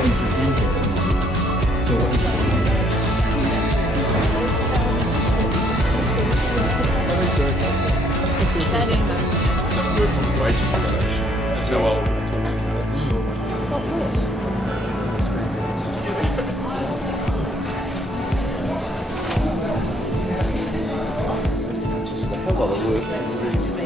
what you presented. So what is That's going to be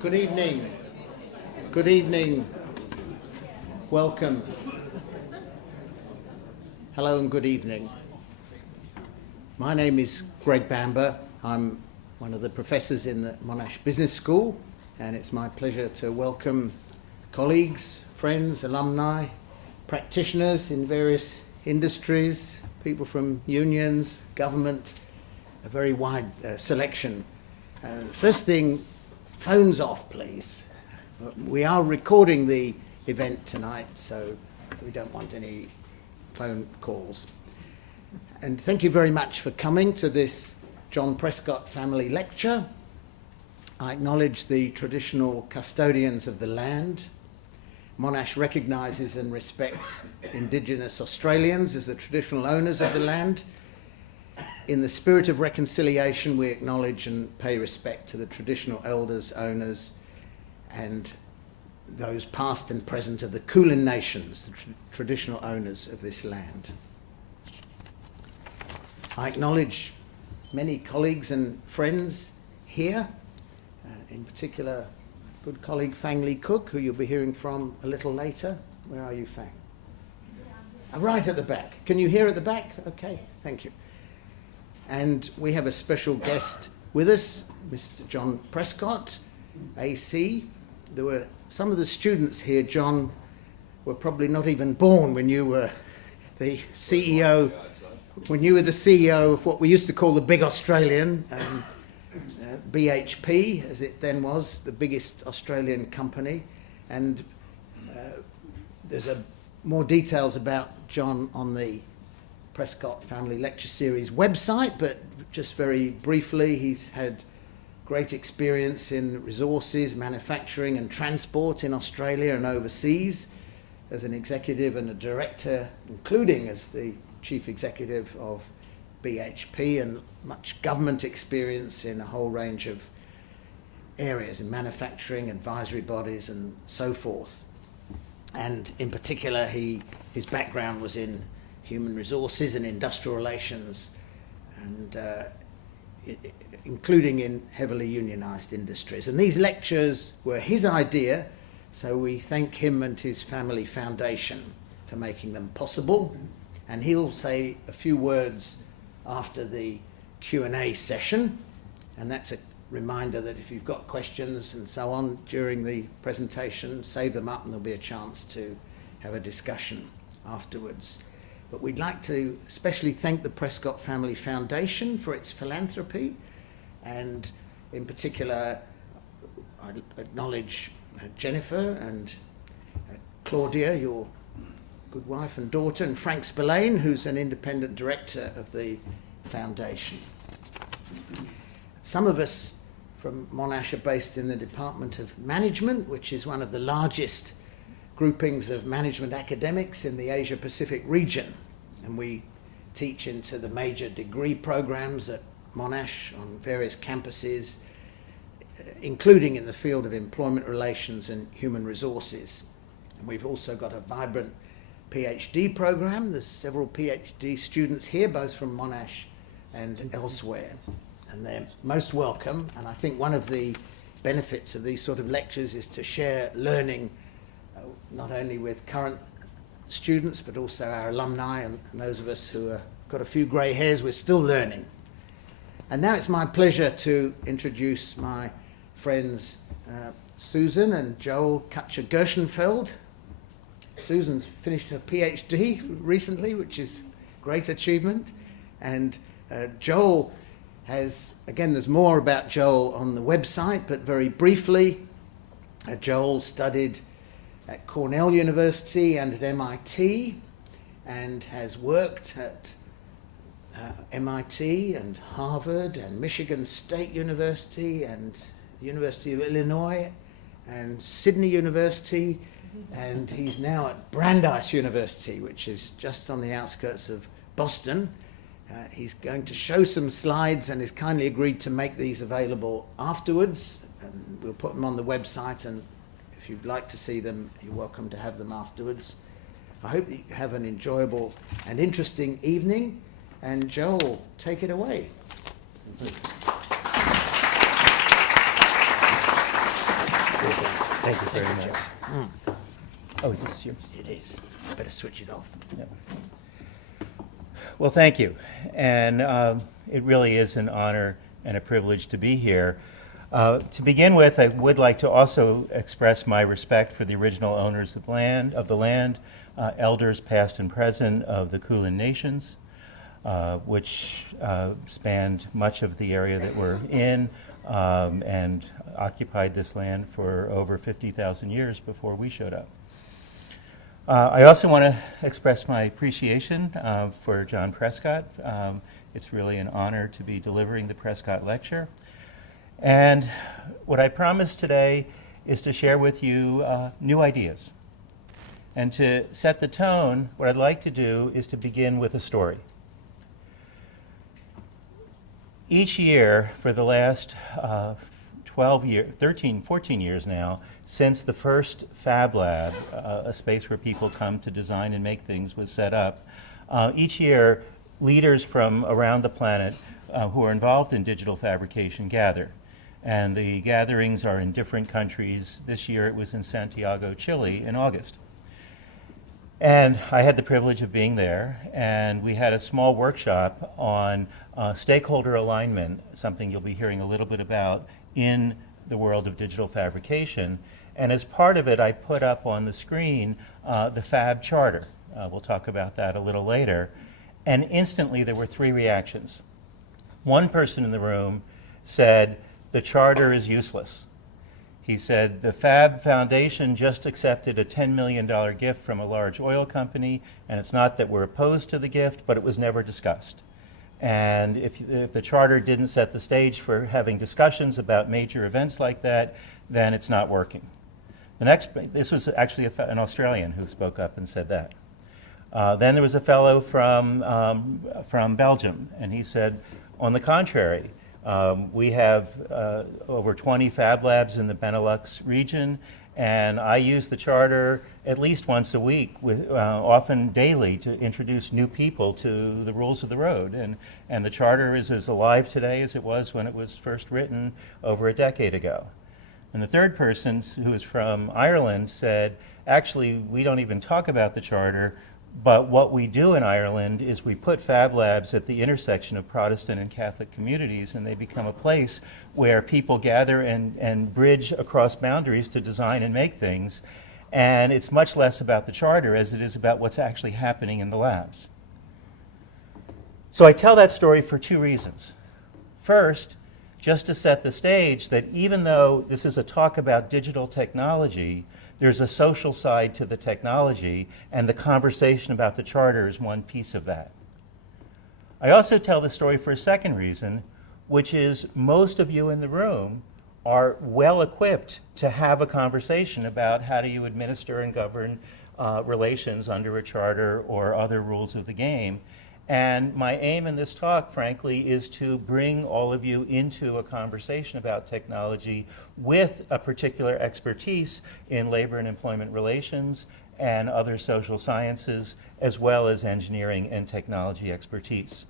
Good evening. Good evening. Welcome. Hello and good evening. My name is Greg Bamber. I'm one of the professors in the Monash Business School, and it's my pleasure to welcome colleagues, friends, alumni, practitioners in various industries, people from unions, government, a very wide selection. First thing, phones off, please. We are recording the event tonight, so we don't want any phone calls. And thank you very much for coming to this John Prescott Family Lecture. I acknowledge the traditional custodians of the land. Monash recognises and respects Indigenous Australians as the traditional owners of the land. In the spirit of reconciliation, we acknowledge and pay respect to the traditional elders, owners, and those past and present of the Kulin Nations, the traditional owners of this land. I acknowledge many colleagues and friends here, in particular, good colleague Fang Lee Cook, who you'll be hearing from a little later. Where are you, Fang? Right at the back. Can you hear at the back? Okay, thank you. And we have a special guest with us, Mr. John Prescott, AC. There were some of the students here, John, were probably not even born when you were the CEO, of what we used to call the Big Australian, BHP, as it then was, the biggest Australian company. And there's more details about John on the Prescott Family Lecture Series website, but just very briefly, he's had great experience in resources, manufacturing and transport in Australia and overseas as an executive and a director, including as the chief executive of BHP, and much government experience in a whole range of areas in manufacturing, advisory bodies and so forth. And in particular, his background was in human resources and industrial relations, and including in heavily unionised industries. And these lectures were his idea, so we thank him and his family foundation for making them possible. And he'll say a few words after the Q&A session, and that's a reminder that if you've got questions and so on during the presentation, save them up and there'll be a chance to have a discussion afterwards. But we'd like to especially thank the Prescott Family Foundation for its philanthropy, and in particular I acknowledge Jennifer and Claudia, your good wife and daughter, and Frank Spillane, who's an independent director of the foundation. Some of us from Monash are based in the Department of Management, which is one of the largest groupings of management academics in the Asia Pacific region, and we teach into the major degree programs at Monash on various campuses, including in the field of employment relations and human resources. And we've also got a vibrant PhD program. There's several PhD students here, both from Monash and elsewhere, and they're most welcome. And I think one of the benefits of these sort of lectures is to share learning not only with current students, but also our alumni and those of us who have got a few grey hairs, we're still learning. And now it's my pleasure to introduce my friends Susan and Joel Kutcher-Gershenfeld. Susan's finished her PhD recently, which is a great achievement. And Joel has, again, there's more about Joel on the website, but very briefly, Joel studied at Cornell University and at MIT, and has worked at MIT and Harvard and Michigan State University and the University of Illinois and Sydney University, and he's now at Brandeis University, which is just on the outskirts of Boston. He's going to show some slides and has kindly agreed to make these available afterwards. And we'll put them on the website, and if you'd like to see them, you're welcome to have them afterwards. I hope that you have an enjoyable and interesting evening. And Joel, take it away. Thank you very much. Oh, is this yours? It is. Better switch it off. Yeah. Well, thank you. And it really is an honor and a privilege to be here. To begin with, I would like to also express my respect for the original owners of the land, elders past and present of the Kulin Nations, which spanned much of the area that we're in and occupied this land for over 50,000 years before we showed up. I also want to express my appreciation for John Prescott. It's really an honor to be delivering the Prescott Lecture. And what I promise today is to share with you new ideas. And to set the tone, what I'd like to do is to begin with a story. Each year for the last 14 years now, since the first Fab Lab, a space where people come to design and make things, was set up, each year leaders from around the planet who are involved in digital fabrication gather. And the gatherings are in different countries. This year it was in Santiago, Chile in August. And I had the privilege of being there, and we had a small workshop on stakeholder alignment, something you'll be hearing a little bit about in the world of digital fabrication. And as part of it, I put up on the screen the Fab Charter. We'll talk about that a little later. And instantly there were three reactions. One person in the room said, "The charter is useless." He said, "The Fab Foundation just accepted a $10 million gift from a large oil company, and it's not that we're opposed to the gift, but it was never discussed. And if the charter didn't set the stage for having discussions about major events like that, then it's not working." This was actually an Australian who spoke up and said that. Then there was a fellow from Belgium, and he said, "On the contrary, we have over 20 Fab Labs in the Benelux region, and I use the charter at least once a week, often daily, to introduce new people to the rules of the road. And the charter is as alive today as it was when it was first written over a decade ago." And the third person, who is from Ireland, said, "Actually, we don't even talk about the charter, but what we do in Ireland is we put Fab Labs at the intersection of Protestant and Catholic communities, and they become a place where people gather and bridge across boundaries to design and make things. And it's much less about the charter as it is about what's actually happening in the labs." So I tell that story for two reasons. First, just to set the stage that even though this is a talk about digital technology, there's a social side to the technology, and the conversation about the charter is one piece of that. I also tell the story for a second reason, which is most of you in the room are well equipped to have a conversation about how do you administer and govern relations under a charter or other rules of the game. And my aim in this talk, frankly, is to bring all of you into a conversation about technology with a particular expertise in labor and employment relations and other social sciences, as well as engineering and technology expertise.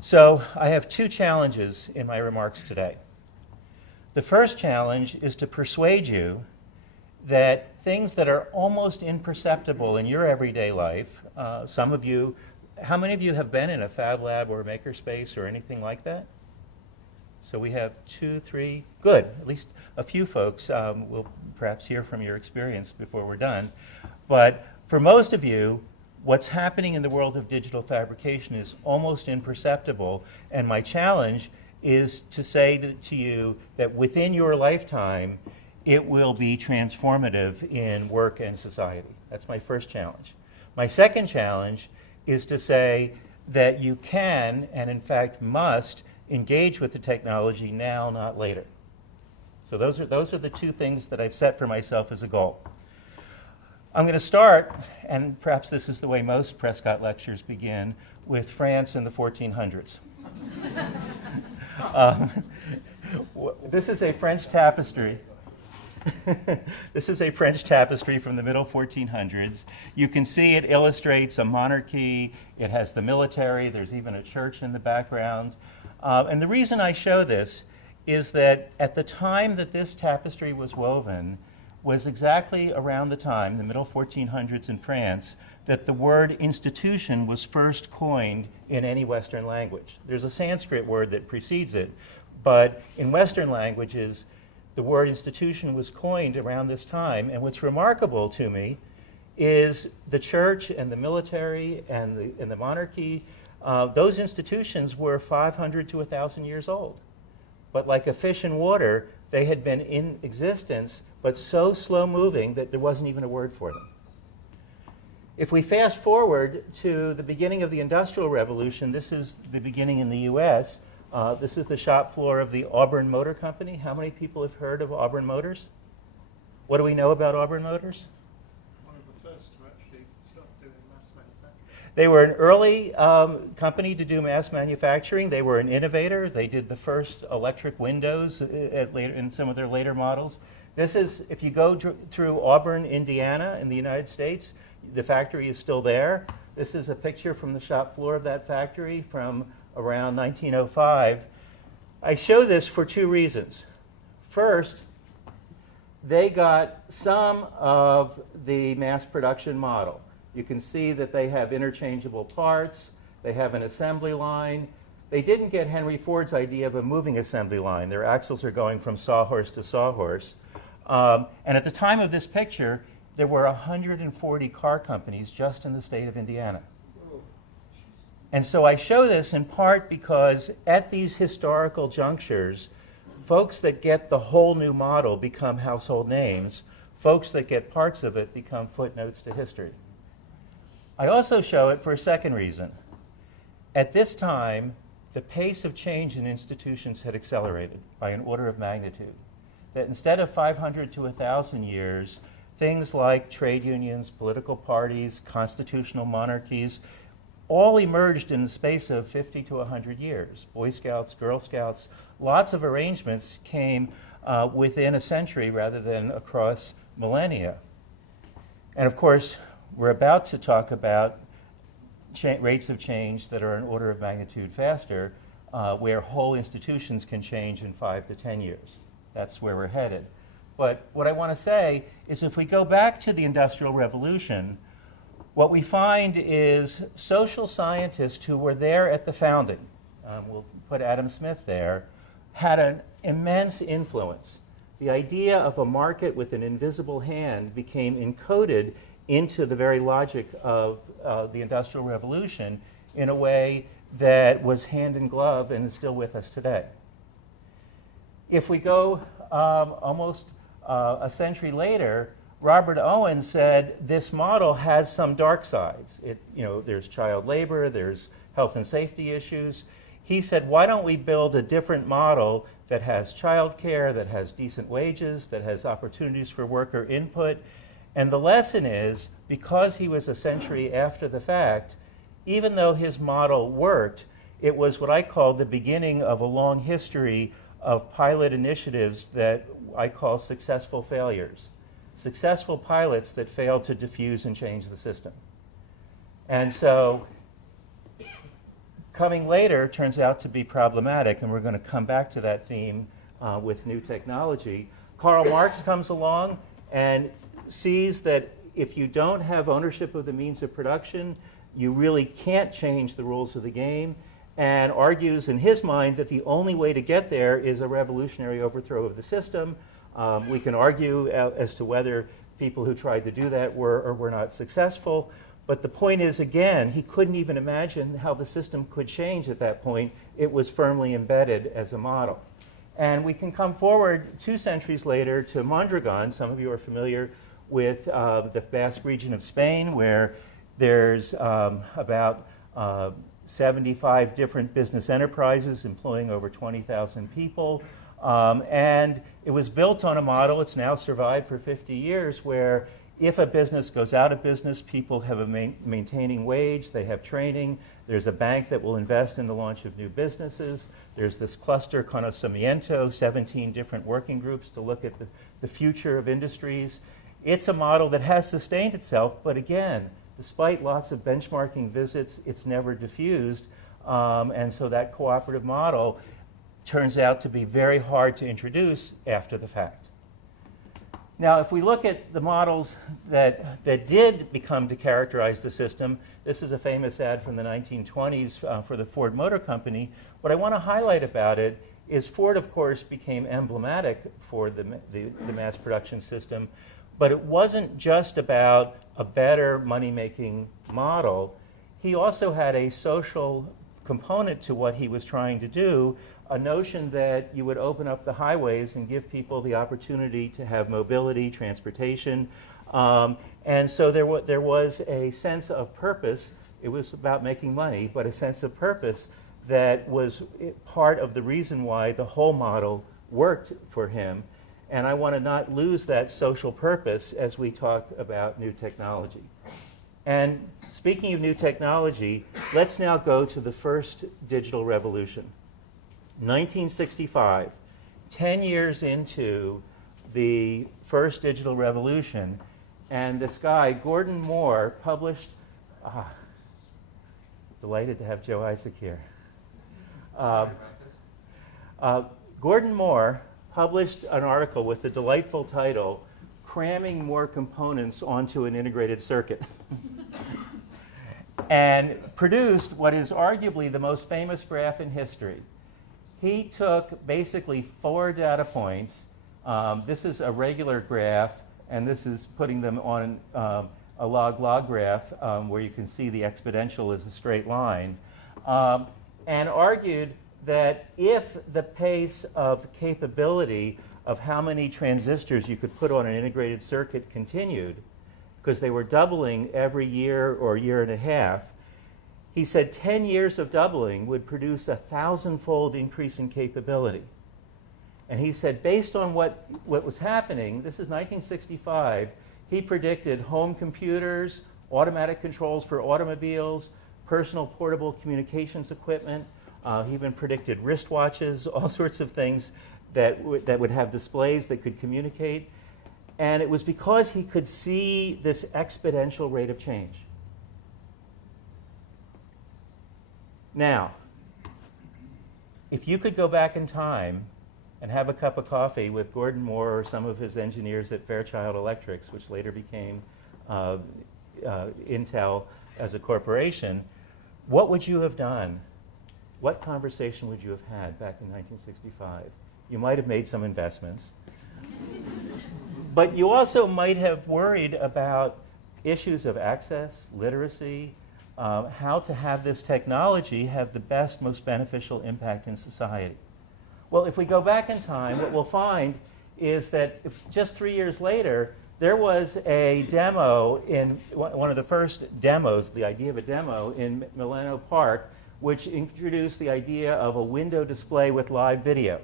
So I have two challenges in my remarks today. The first challenge is to persuade you that things that are almost imperceptible in your everyday life, some of you, how many of you have been in a Fab Lab or a makerspace or anything like that? So we have 2, 3, good, at least a few folks. We'll perhaps hear from your experience before we're done. But for most of you, what's happening in the world of digital fabrication is almost imperceptible, and my challenge is to say to you that within your lifetime, it will be transformative in work and society. That's my first challenge. My second challenge is to say that you can, and in fact must, engage with the technology now, not later. So those are the two things that I've set for myself as a goal. I'm going to start, and perhaps this is the way most Prescott lectures begin, with France in the 1400s. This is a French tapestry. This is a French tapestry from the middle 1400s. You can see it illustrates a monarchy. It has the military. There's even a church in the background. And the reason I show this is that at the time that this tapestry was woven was exactly around the time, the middle 1400s in France, that the word institution was first coined in any Western language. There's a Sanskrit word that precedes it, but in Western languages, the word institution was coined around this time. And what's remarkable to me is the church and the military and the monarchy, those institutions were 500 to 1,000 years old. But like a fish in water, they had been in existence, but so slow moving that there wasn't even a word for them. If we fast forward to the beginning of the Industrial Revolution, this is the beginning in the US. This is the shop floor of the Auburn Motor Company. How many people have heard of Auburn Motors? What do we know about Auburn Motors? One of the first to actually start doing mass manufacturing. They were an early company to do mass manufacturing. They were an innovator. They did the first electric windows in some of their later models. This is, if you go through Auburn, Indiana in the United States, the factory is still there. This is a picture from the shop floor of that factory from around 1905. I show this for two reasons. First, they got some of the mass production model. You can see that they have interchangeable parts. They have an assembly line. They didn't get Henry Ford's idea of a moving assembly line. Their axles are going from sawhorse to sawhorse. And at the time of this picture, there were 140 car companies just in the state of Indiana. And so I show this in part because at these historical junctures, folks that get the whole new model become household names. Folks that get parts of it become footnotes to history. I also show it for a second reason. At this time, the pace of change in institutions had accelerated by an order of magnitude. That instead of 500 to 1,000 years, things like trade unions, political parties, constitutional monarchies, all emerged in the space of 50 to 100 years. Boy Scouts, Girl Scouts, lots of arrangements came within a century rather than across millennia. And of course, we're about to talk about rates of change that are an order of magnitude faster, where whole institutions can change in 5 to 10 years. That's where we're headed. But what I want to say is if we go back to the Industrial Revolution, what we find is social scientists who were there at the founding, we'll put Adam Smith there, had an immense influence. The idea of a market with an invisible hand became encoded into the very logic of the Industrial Revolution in a way that was hand in glove and is still with us today. If we go almost a century later, Robert Owen said this model has some dark sides. There's child labor, there's health and safety issues. He said, why don't we build a different model that has child care, that has decent wages, that has opportunities for worker input? And the lesson is, because he was a century after the fact, even though his model worked, it was what I call the beginning of a long history of pilot initiatives that I call successful failures. Successful pilots that failed to diffuse and change the system. And so coming later turns out to be problematic, and we're going to come back to that theme with new technology. Karl Marx comes along and sees that if you don't have ownership of the means of production, you really can't change the rules of the game, and argues in his mind that the only way to get there is a revolutionary overthrow of the system. We can argue as to whether people who tried to do that were or were not successful, but the point is, again, he couldn't even imagine how the system could change at that point. It was firmly embedded as a model. And we can come forward 2 centuries later to Mondragon. Some of you are familiar with the Basque region of Spain, where there's about 75 different business enterprises employing over 20,000 people. And it was built on a model, it's now survived for 50 years, where if a business goes out of business, people have a maintaining wage, they have training, there's a bank that will invest in the launch of new businesses, there's this cluster, Conocimiento, 17 different working groups to look at the future of industries. It's a model that has sustained itself, but again, despite lots of benchmarking visits, it's never diffused, and so that cooperative model turns out to be very hard to introduce after the fact. Now, if we look at the models that did become to characterize the system, this is a famous ad from the 1920s for the Ford Motor Company. What I want to highlight about it is Ford, of course, became emblematic for the mass production system, but it wasn't just about a better money-making model. He also had a social component to what he was trying to do, a notion that you would open up the highways and give people the opportunity to have mobility, transportation. And so there was a sense of purpose. It was about making money, but a sense of purpose that was part of the reason why the whole model worked for him. And I want to not lose that social purpose as we talk about new technology. And speaking of new technology, let's now go to the first digital revolution. 1965, 10 years into the first digital revolution, and this guy, Gordon Moore, published, delighted to have Joe Isaac here. Gordon Moore published an article with the delightful title, Cramming More Components Onto an Integrated Circuit, and produced what is arguably the most famous graph in history. He took basically 4 data points. This is a regular graph, and this is putting them on a log-log graph where you can see the exponential is a straight line, and argued that if the pace of capability of how many transistors you could put on an integrated circuit continued, because they were doubling every year or year and a half, he said 10 years of doubling would produce a 1,000-fold increase in capability. And he said, based on what was happening, this is 1965, he predicted home computers, automatic controls for automobiles, personal portable communications equipment. He even predicted wristwatches, all sorts of things that would have displays that could communicate. And it was because he could see this exponential rate of change. Now, if you could go back in time and have a cup of coffee with Gordon Moore or some of his engineers at Fairchild Electrics, which later became Intel as a corporation, what would you have done? What conversation would you have had back in 1965? You might have made some investments. But you also might have worried about issues of access, literacy, how to have this technology have the best, most beneficial impact in society. Well, if we go back in time, what we'll find is that just 3 years later, there was a demo in one of the first demos, the idea of a demo in Milano Park, which introduced the idea of a window display with live video.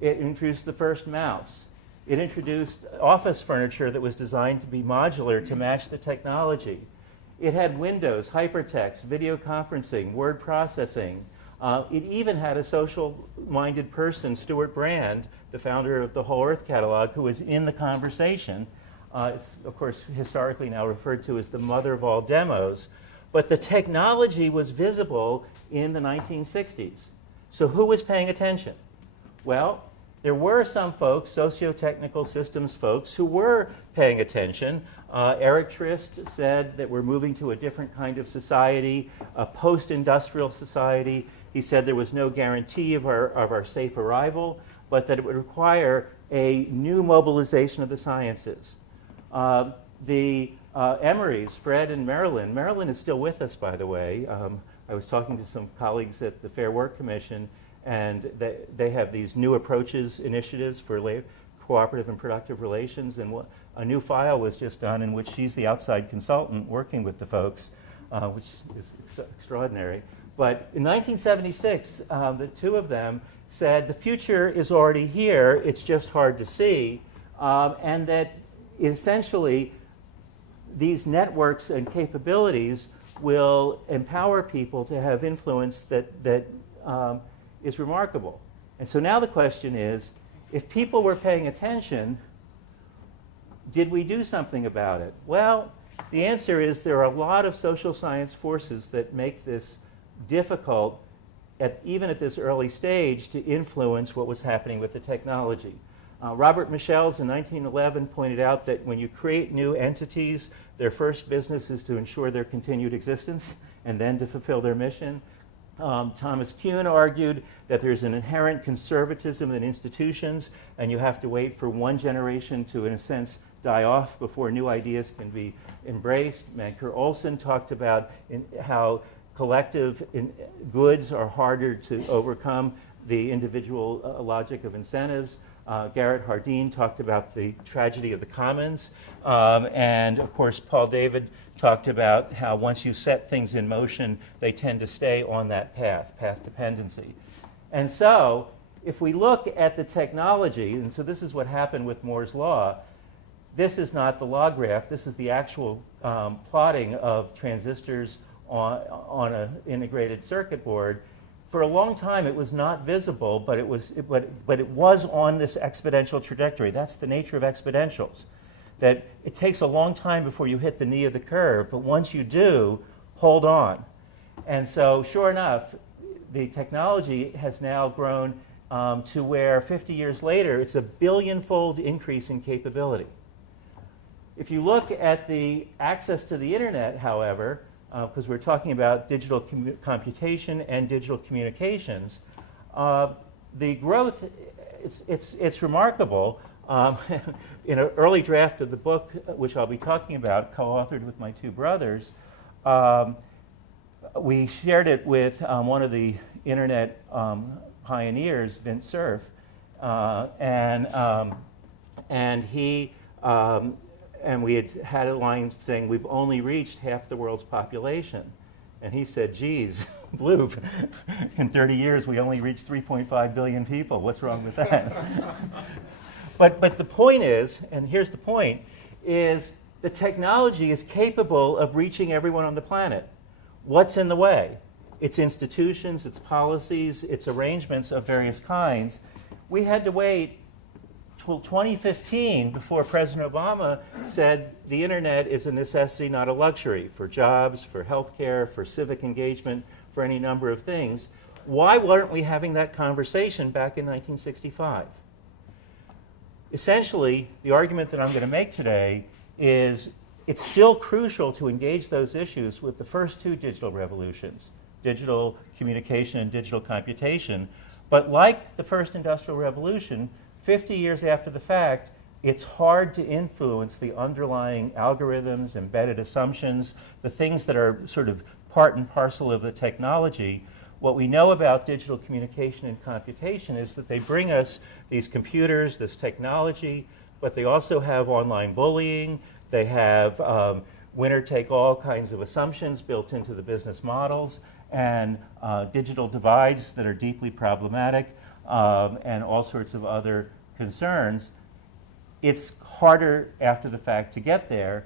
It introduced the first mouse. It introduced office furniture that was designed to be modular to match the technology. It had Windows, hypertext, video conferencing, word processing. It even had a social-minded person, Stuart Brand, the founder of the Whole Earth Catalog, who was in the conversation. It's, of course, historically now referred to as the mother of all demos. But the technology was visible in the 1960s. So who was paying attention? Well, there were some folks, socio-technical systems folks, who were paying attention. Eric Trist said that we're moving to a different kind of society, a post-industrial society. He said there was no guarantee of our safe arrival, but that it would require a new mobilization of the sciences. The Emorys, Fred and Marilyn. Marilyn is still with us, by the way. I was talking to some colleagues at the Fair Work Commission, and they have these new approaches initiatives for cooperative and productive relations, and a new file was just done in which she's the outside consultant working with the folks, which is extraordinary. But in 1976, the two of them said the future is already here, it's just hard to see, and that essentially these networks and capabilities will empower people to have influence that is remarkable. And so now the question is, if people were paying attention, did we do something about it? Well, the answer is there are a lot of social science forces that make this difficult, even at this early stage, to influence what was happening with the technology. Robert Michels in 1911 pointed out that when you create new entities, their first business is to ensure their continued existence and then to fulfill their mission. Thomas Kuhn argued that there's an inherent conservatism in institutions, and you have to wait for one generation to, in a sense, die off before new ideas can be embraced. Manker Olson talked about how collective goods are harder to overcome the individual logic of incentives. Garrett Hardin talked about the tragedy of the commons. And of course, Paul David talked about how once you set things in motion, they tend to stay on that path dependency. And so, if we look at the technology, and so this is what happened with Moore's law, this is not the log graph, this is the actual plotting of transistors on an integrated circuit board. For a long time, it was not visible, but it was on this exponential trajectory. That's the nature of exponentials, that it takes a long time before you hit the knee of the curve, but once you do, hold on. And so, sure enough, the technology has now grown to where 50 years later, it's a billion-fold increase in capability. If you look at the access to the internet, however, because we're talking about digital computation and digital communications, the growth, it's remarkable. In an early draft of the book, which I'll be talking about, co-authored with my two brothers, we shared it with one of the internet pioneers, Vint Cerf, and he and we had a line saying, we've only reached half the world's population. And he said, geez, Bloop, in 30 years we only reached 3.5 billion people. What's wrong with that? But the point is, and here's the point, is the technology is capable of reaching everyone on the planet. What's in the way? It's institutions, it's policies, it's arrangements of various kinds. We had to wait till 2015 before President Obama said the internet is a necessity, not a luxury, for jobs, for healthcare, for civic engagement, for any number of things. Why weren't we having that conversation back in 1965? Essentially, the argument that I'm going to make today is it's still crucial to engage those issues with the first two digital revolutions, digital communication and digital computation. But like the first industrial revolution, 50 years after the fact, it's hard to influence the underlying algorithms, embedded assumptions, the things that are sort of part and parcel of the technology. What we know about digital communication and computation is that they bring us these computers, this technology, but they also have online bullying, they have winner-take-all kinds of assumptions built into the business models, and digital divides that are deeply problematic, and all sorts of other concerns. It's harder after the fact to get there.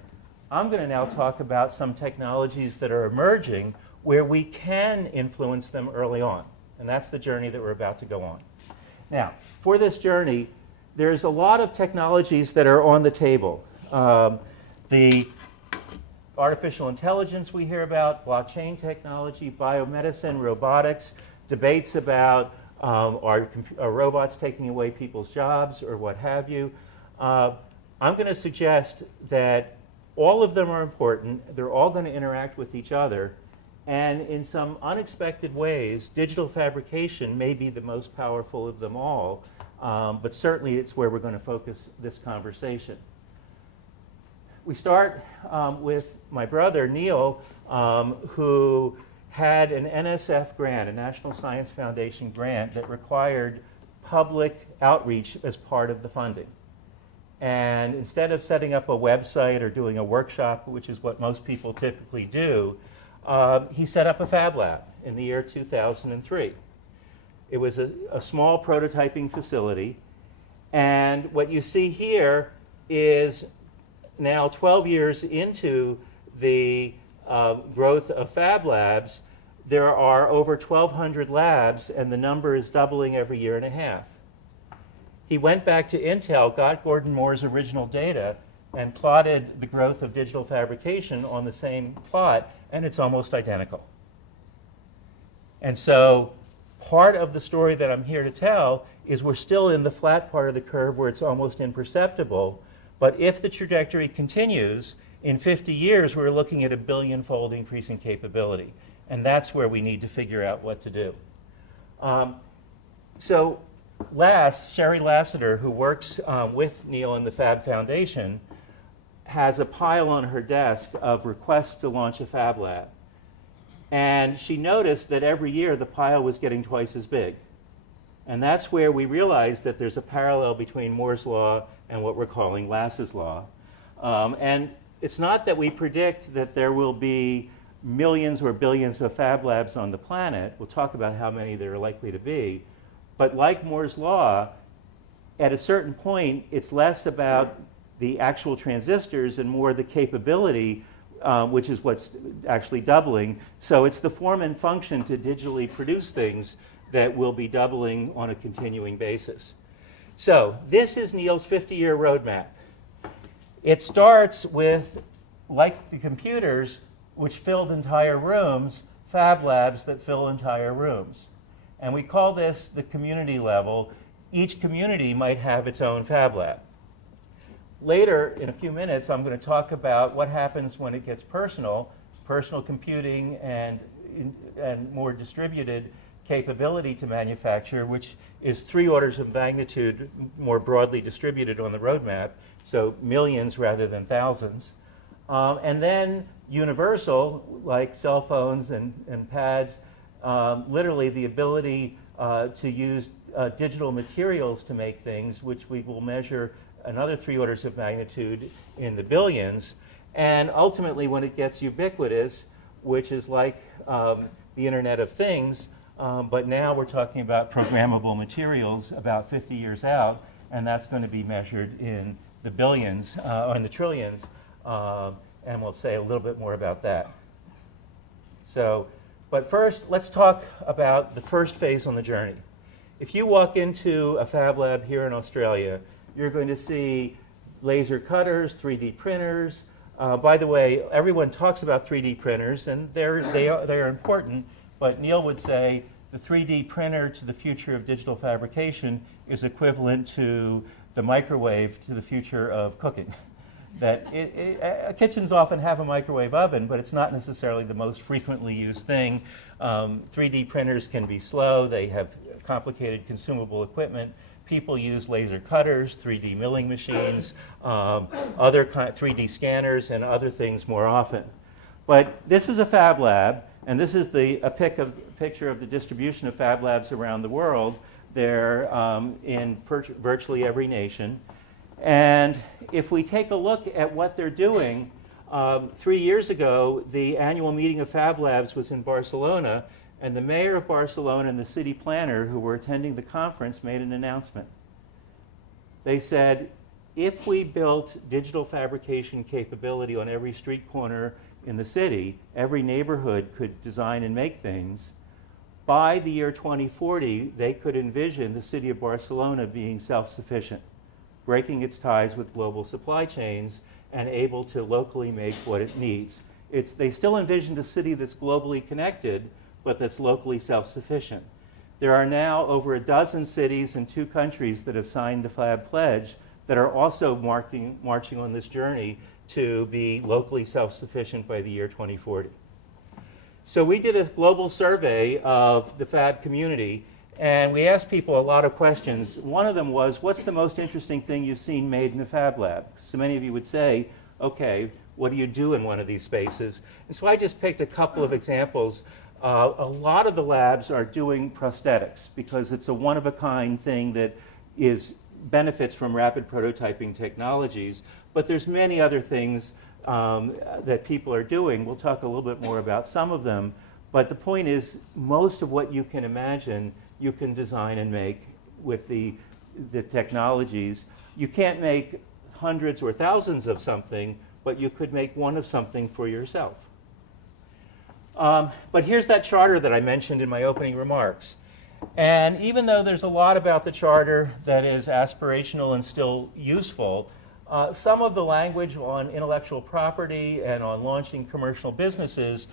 I'm going to now talk about some technologies that are emerging where we can influence them early on. And that's the journey that we're about to go on. Now, for this journey, there's a lot of technologies that are on the table. The artificial intelligence we hear about, blockchain technology, biomedicine, robotics, debates about are robots taking away people's jobs or what have you. I'm going to suggest that all of them are important. They're all going to interact with each other. And in some unexpected ways, digital fabrication may be the most powerful of them all. But certainly it's where we're going to focus this conversation. We start with my brother, Neil, who had an NSF grant, a National Science Foundation grant, that required public outreach as part of the funding. And instead of setting up a website or doing a workshop, which is what most people typically do, he set up a fab lab in the year 2003. It was a small prototyping facility. And what you see here is now 12 years into the growth of fab labs, there are over 1,200 labs, and the number is doubling every year and a half. He went back to Intel, got Gordon Moore's original data, and plotted the growth of digital fabrication on the same plot, and it's almost identical. And so part of the story that I'm here to tell is we're still in the flat part of the curve where it's almost imperceptible, but if the trajectory continues, in 50 years we're looking at a billion-fold increase in capability. And that's where we need to figure out what to do. So Sherry Lassiter, who works with Neil in the Fab Foundation, has a pile on her desk of requests to launch a fab lab. And she noticed that every year the pile was getting twice as big. And that's where we realized that there's a parallel between Moore's law and what we're calling Lass's law. And it's not that we predict that there will be millions or billions of fab labs on the planet. We'll talk about how many there are likely to be. But like Moore's law, at a certain point, it's less about the actual transistors and more the capability, which is what's actually doubling. So it's the form and function to digitally produce things that will be doubling on a continuing basis. So this is Neil's 50-year roadmap. It starts with, like the computers, which filled entire rooms, fab labs that fill entire rooms. And we call this the community level. Each community might have its own fab lab. Later, in a few minutes, I'm going to talk about what happens when it gets personal computing and more distributed capability to manufacture, which is 3 orders of magnitude more broadly distributed on the roadmap, so millions rather than thousands. And then universal, like cell phones and pads, literally the ability to use digital materials to make things, which we will measure another 3 orders of magnitude in the billions. And ultimately, when it gets ubiquitous, which is like the Internet of Things, but now we're talking about programmable materials about 50 years out, and that's going to be measured in the billions, or in the trillions, and we'll say a little bit more about that. So, but first, let's talk about the first phase on the journey. If you walk into a fab lab here in Australia, you're going to see laser cutters, 3D printers. By the way, everyone talks about 3D printers, and they're important, but Neil would say the 3D printer to the future of digital fabrication is equivalent to the microwave to the future of cooking. That kitchens often have a microwave oven, but it's not necessarily the most frequently used thing. 3D printers can be slow. They have complicated consumable equipment. People use laser cutters, 3D milling machines, other 3D scanners, and other things more often. But this is a fab lab, and this is a picture of the distribution of fab labs around the world. They're in virtually every nation. And if we take a look at what they're doing, 3 years ago, the annual meeting of Fab Labs was in Barcelona, and the mayor of Barcelona and the city planner who were attending the conference made an announcement. They said, if we built digital fabrication capability on every street corner in the city, every neighborhood could design and make things. By the year 2040, they could envision the city of Barcelona being self-sufficient, breaking its ties with global supply chains and able to locally make what it needs. They still envisioned a city that's globally connected, but that's locally self-sufficient. There are now over a dozen cities in 2 countries that have signed the Fab Pledge that are also marching on this journey to be locally self-sufficient by the year 2040. So we did a global survey of the Fab community, and we asked people a lot of questions. One of them was, what's the most interesting thing you've seen made in a Fab Lab? So many of you would say, okay, what do you do in one of these spaces? And so I just picked a couple of examples. A lot of the labs are doing prosthetics because it's a one-of-a-kind thing that benefits from rapid prototyping technologies, but there's many other things that people are doing. We'll talk a little bit more about some of them, but the point is most of what you can imagine you can design and make with the technologies. You can't make hundreds or thousands of something, but you could make one of something for yourself. But here's that charter that I mentioned in my opening remarks. And even though there's a lot about the charter that is aspirational and still useful, some of the language on intellectual property and on launching commercial businesses,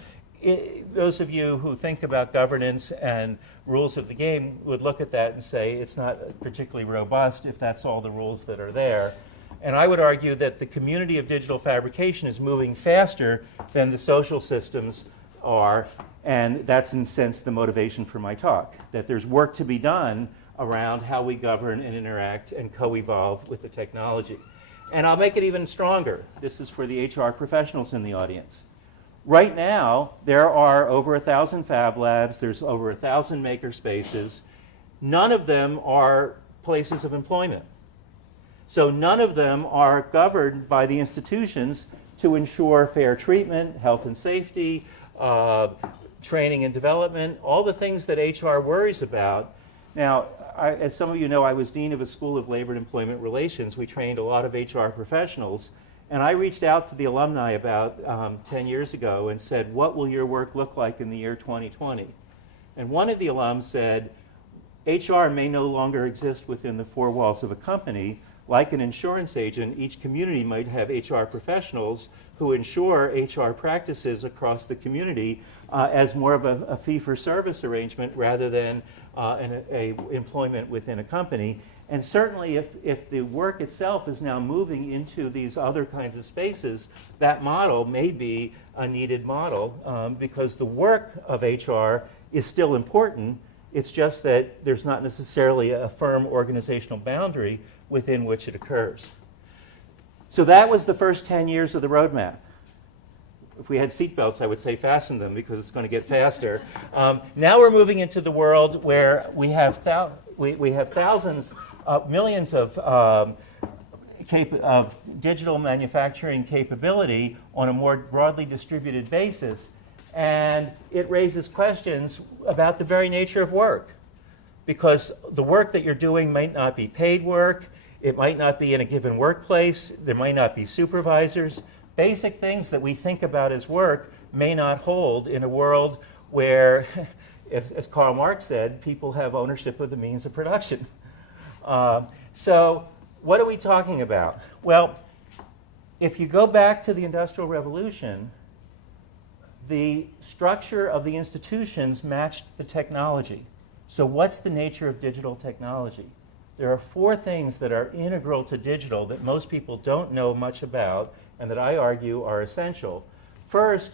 those of you who think about governance and rules of the game would look at that and say it's not particularly robust if that's all the rules that are there. And I would argue that the community of digital fabrication is moving faster than the social systems are, and that's in a sense the motivation for my talk, that there's work to be done around how we govern and interact and co-evolve with the technology. And I'll make it even stronger. This is for the HR professionals in the audience. Right now, there are over 1,000 fab labs, there's over 1,000 maker spaces. None of them are places of employment. So none of them are governed by the institutions to ensure fair treatment, health and safety, training and development, all the things that HR worries about. Now, as some of you know, I was Dean of a School of Labor and Employment Relations. We trained a lot of HR professionals. And I reached out to the alumni about 10 years ago and said, what will your work look like in the year 2020? And one of the alums said, HR may no longer exist within the four walls of a company. Like an insurance agent, each community might have HR professionals who ensure HR practices across the community as more of a fee-for-service arrangement rather than an employment within a company. And certainly if the work itself is now moving into these other kinds of spaces, that model may be a needed model because the work of HR is still important. It's just that there's not necessarily a firm organizational boundary within which it occurs. So that was the first 10 years of the roadmap. If we had seatbelts, I would say fasten them because it's going to get faster. Now we're moving into the world where we have thousands, millions of digital manufacturing capability on a more broadly distributed basis. And it raises questions about the very nature of work. Because the work that you're doing might not be paid work, it might not be in a given workplace, there might not be supervisors. Basic things that we think about as work may not hold in a world where, as Karl Marx said, people have ownership of the means of production. So what are we talking about? Well, if you go back to the Industrial Revolution, the structure of the institutions matched the technology. So what's the nature of digital technology? There are four things that are integral to digital that most people don't know much about and that I argue are essential. First,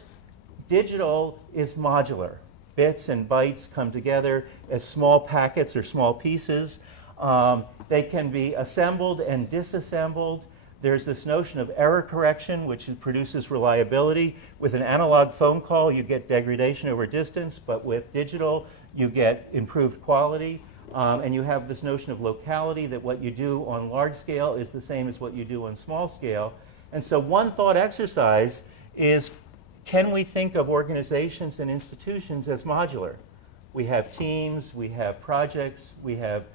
digital is modular. Bits and bytes come together as small packets or small pieces. They can be assembled and disassembled. There's this notion of error correction, which produces reliability. With an analog phone call, you get degradation over distance, but with digital, you get improved quality. And you have this notion of locality, that what you do on large scale is the same as what you do on small scale. And so one thought exercise is, can we think of organizations and institutions as modular? We have teams, we have projects, we have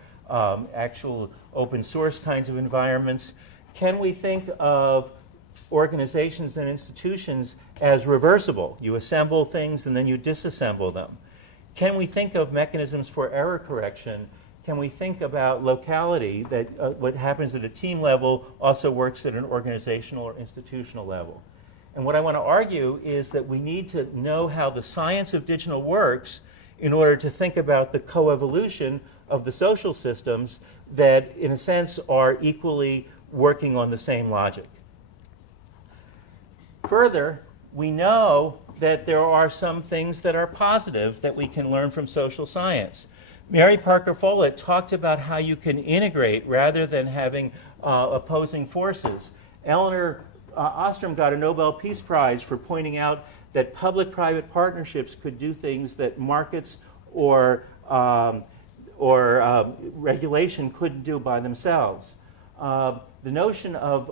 actual open source kinds of environments. Can we think of organizations and institutions as reversible? You assemble things and then you disassemble them. Can we think of mechanisms for error correction? Can we think about locality, that what happens at a team level also works at an organizational or institutional level? And what I want to argue is that we need to know how the science of digital works in order to think about the coevolution of the social systems that, in a sense, are equally working on the same logic. Further, we know that there are some things that are positive that we can learn from social science. Mary Parker Follett talked about how you can integrate rather than having opposing forces. Elinor Ostrom got a Nobel Peace Prize for pointing out that public-private partnerships could do things that markets or regulation couldn't do by themselves. The notion of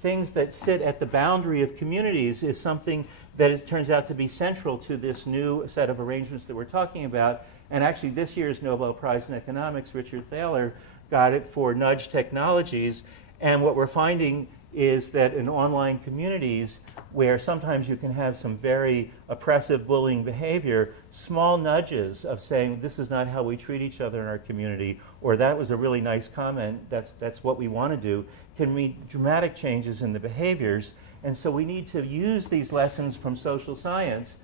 things that sit at the boundary of communities is something that turns out to be central to this new set of arrangements that we're talking about. And actually this year's Nobel Prize in Economics, Richard Thaler, got it for nudge technologies. And what we're finding is that in online communities where sometimes you can have some very oppressive bullying behavior, small nudges of saying this is not how we treat each other in our community, or that was a really nice comment, that's what we want to do, can mean dramatic changes in the behaviors. And so we need to use these lessons from social science.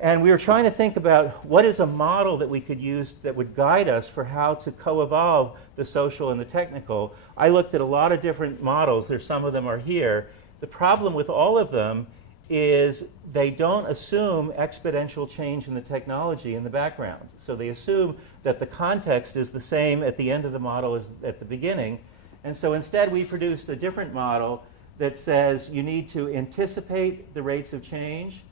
And we were trying to think about what is a model that we could use that would guide us for how to co-evolve the social and the technical. I looked at a lot of different models. There's some of them are here. The problem with all of them is they don't assume exponential change in the technology in the background. So they assume that the context is the same at the end of the model as at the beginning. And so instead we produced a different model that says you need to anticipate the rates of change.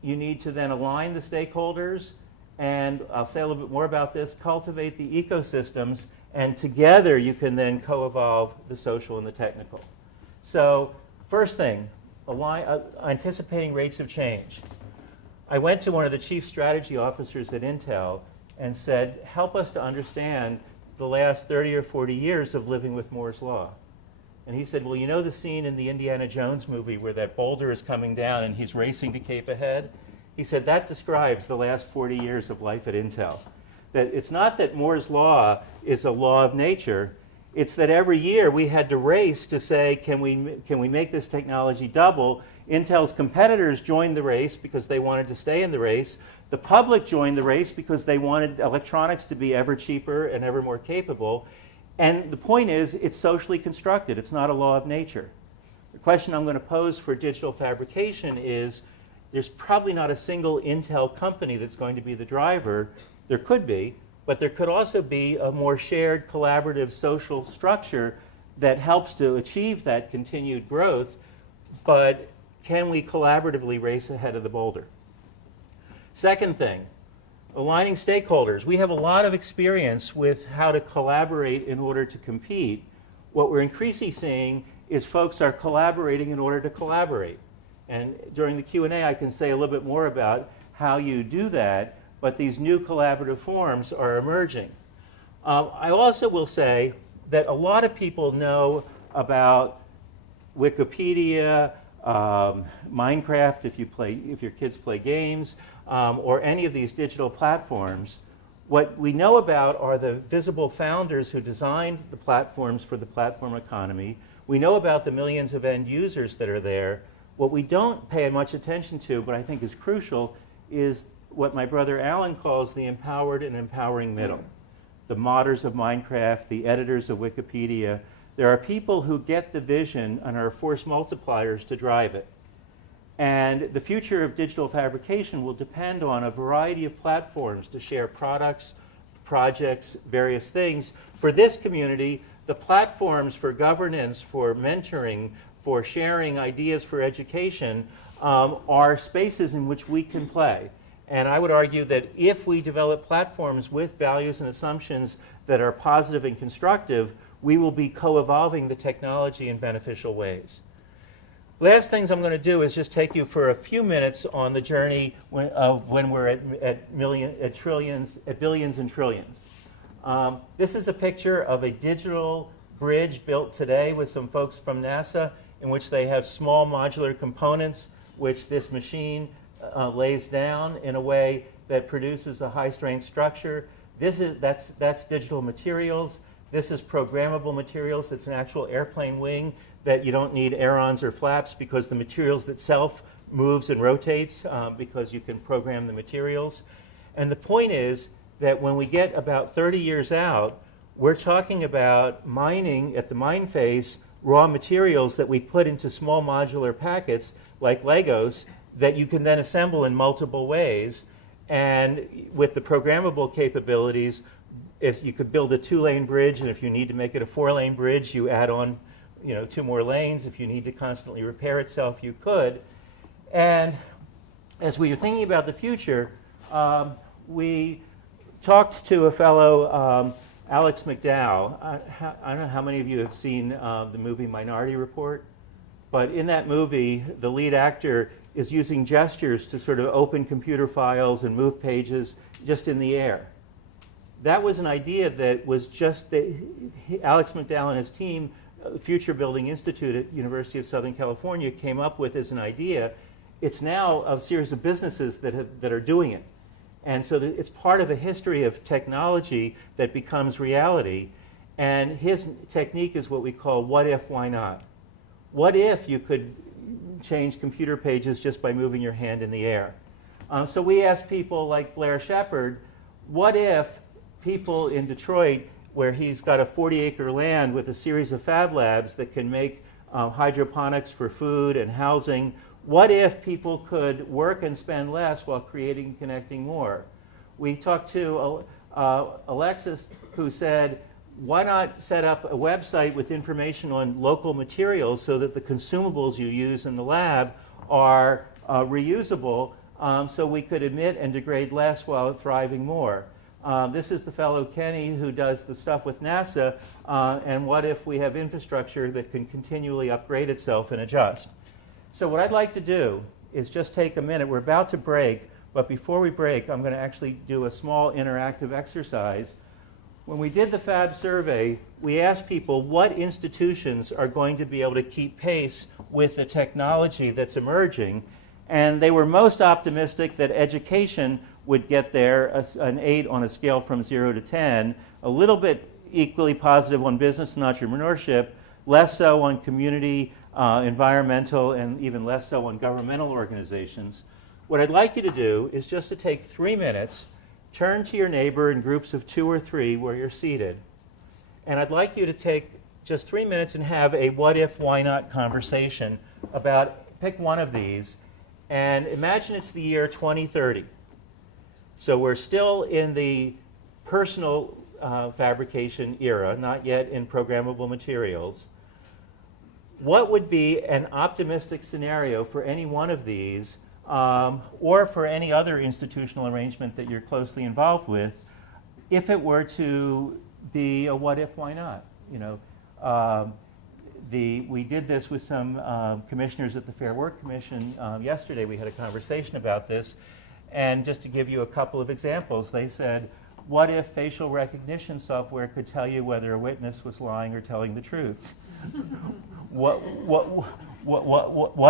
You need to then align the stakeholders, and I'll say a little bit more about this, cultivate the ecosystems, and together you can then co-evolve the social and the technical. So first thing, anticipating rates of change. I went to one of the chief strategy officers at Intel and said, help us to understand the last 30 or 40 years of living with Moore's Law. And he said, well, you know the scene in the Indiana Jones movie where that boulder is coming down and he's racing to Cape Ahead? He said that describes the last 40 years of life at Intel. That it's not that Moore's Law is a law of nature, it's that every year we had to race to say, can we make this technology double? Intel's competitors joined the race because they wanted to stay in the race. The public joined the race because they wanted electronics to be ever cheaper and ever more capable. And the point is, it's socially constructed. It's not a law of nature. The question I'm going to pose for digital fabrication is, there's probably not a single Intel company that's going to be the driver. There could be, but there could also be a more shared, collaborative social structure that helps to achieve that continued growth. But can we collaboratively race ahead of the boulder? Second thing, aligning stakeholders. We have a lot of experience with how to collaborate in order to compete. What we're increasingly seeing is folks are collaborating in order to collaborate. And during the Q&A, I can say a little bit more about how you do that, but these new collaborative forms are emerging. I also will say that a lot of people know about Wikipedia, Minecraft if your kids play games, or any of these digital platforms. What we know about are the visible founders who designed the platforms for the platform economy. We know about the millions of end users that are there. What we don't pay much attention to, but I think is crucial, is what my brother Alan calls the empowered and empowering middle. The modders of Minecraft, the editors of Wikipedia. There are people who get the vision and are force multipliers to drive it. And the future of digital fabrication will depend on a variety of platforms to share products, projects, various things. For this community, the platforms for governance, for mentoring, for sharing ideas for education are spaces in which we can play. And I would argue that if we develop platforms with values and assumptions that are positive and constructive, we will be co-evolving the technology in beneficial ways. Last things I'm going to do is just take you for a few minutes on the journey when we're at billions and trillions. This is a picture of a digital bridge built today with some folks from NASA, in which they have small modular components which this machine lays down in a way that produces a high-strength structure. That's digital materials. This is programmable materials. It's an actual airplane wing that you don't need aerons or flaps because the materials itself moves and rotates because you can program the materials. And the point is that when we get about 30 years out, we're talking about mining at the mine phase raw materials that we put into small modular packets like Legos that you can then assemble in multiple ways. And with the programmable capabilities, if you could build a 2-lane bridge, and if you need to make it a 4-lane bridge, you add on 2 more lanes. If you need to constantly repair itself, you could. And as we were thinking about the future, we talked to a fellow, Alex McDowell. I don't know how many of you have seen the movie Minority Report, but in that movie, the lead actor is using gestures to sort of open computer files and move pages just in the air. That was an idea that was just that Alex McDowell and his team, Future Building Institute at University of Southern California, came up with as an idea. It's now a series of businesses that are doing it. And so it's part of a history of technology that becomes reality. And his technique is what we call what if, why not? What if you could change computer pages just by moving your hand in the air? So we asked people like Blair Shepard, what if people in Detroit, where he's got a 40-acre land with a series of fab labs that can make hydroponics for food and housing, what if people could work and spend less while creating and connecting more? We talked to Alexis, who said, why not set up a website with information on local materials so that the consumables you use in the lab are reusable, so we could emit and degrade less while thriving more. This is the fellow Kenny who does the stuff with NASA, and what if we have infrastructure that can continually upgrade itself and adjust? So what I'd like to do is just take a minute. We're about to break, but before we break, I'm going to actually do a small interactive exercise. When we did the FAB survey, we asked people what institutions are going to be able to keep pace with the technology that's emerging, and they were most optimistic that education would get there, an 8 on a scale from 0 to 10, a little bit equally positive on business and entrepreneurship, less so on community, environmental, and even less so on governmental organizations. What I'd like you to do is just to take 3 minutes, turn to your neighbor in groups of 2 or 3 where you're seated, and I'd like you to take just 3 minutes and have a what if, why not conversation about, pick one of these, and imagine it's the year 2030. So we're still in the personal fabrication era, not yet in programmable materials. What would be an optimistic scenario for any one of these, or for any other institutional arrangement that you're closely involved with, if it were to be a what if, why not? You know, we did this with some commissioners at the Fair Work Commission yesterday. We had a conversation about this, and just to give you a couple of examples, they said, what if facial recognition software could tell you whether a witness was lying or telling the truth? What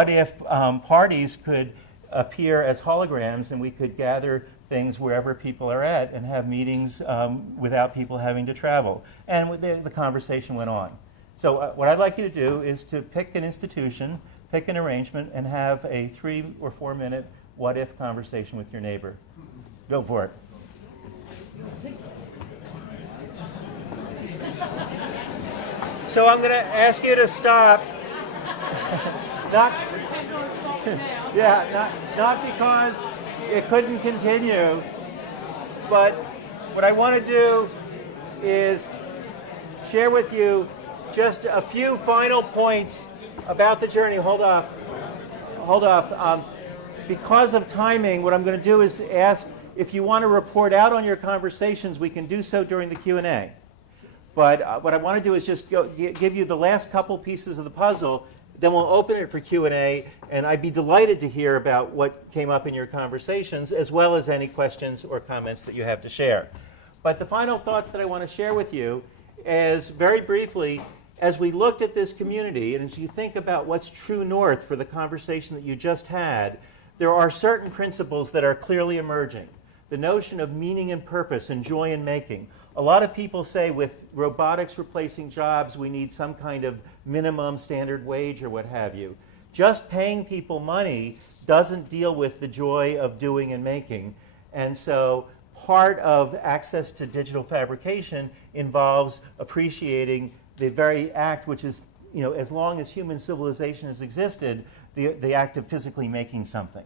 if parties could appear as holograms and we could gather things wherever people are at and have meetings without people having to travel? And the conversation went on. So what I'd like you to do is to pick an institution, pick an arrangement, and have a 3 or 4 minute what if conversation with your neighbor. Go for it. So I'm going to ask you to stop. not because it couldn't continue, but what I want to do is share with you just a few final points about the journey. Hold off. Because of timing, what I'm going to do is ask if you want to report out on your conversations, we can do so during the Q&A. But what I want to do is just give you the last couple pieces of the puzzle, then we'll open it for Q&A, and I'd be delighted to hear about what came up in your conversations, as well as any questions or comments that you have to share. But the final thoughts that I want to share with you is, very briefly, as we looked at this community, and as you think about what's true north for the conversation that you just had, there are certain principles that are clearly emerging. The notion of meaning and purpose and joy in making. A lot of people say with robotics replacing jobs, we need some kind of minimum standard wage or what have you. Just paying people money doesn't deal with the joy of doing and making. And so part of access to digital fabrication involves appreciating the very act, which is, you know, as long as human civilization has existed, the act of physically making something.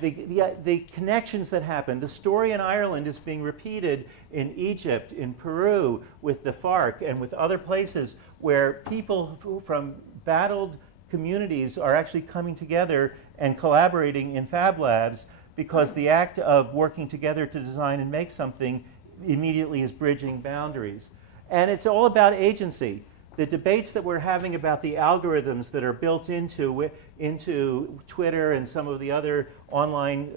The connections that happen. The story in Ireland is being repeated in Egypt, in Peru, with the FARC, and with other places where people from battled communities are actually coming together and collaborating in Fab Labs, because the act of working together to design and make something immediately is bridging boundaries. And it's all about agency. The debates that we're having about the algorithms that are built into Twitter and some of the other online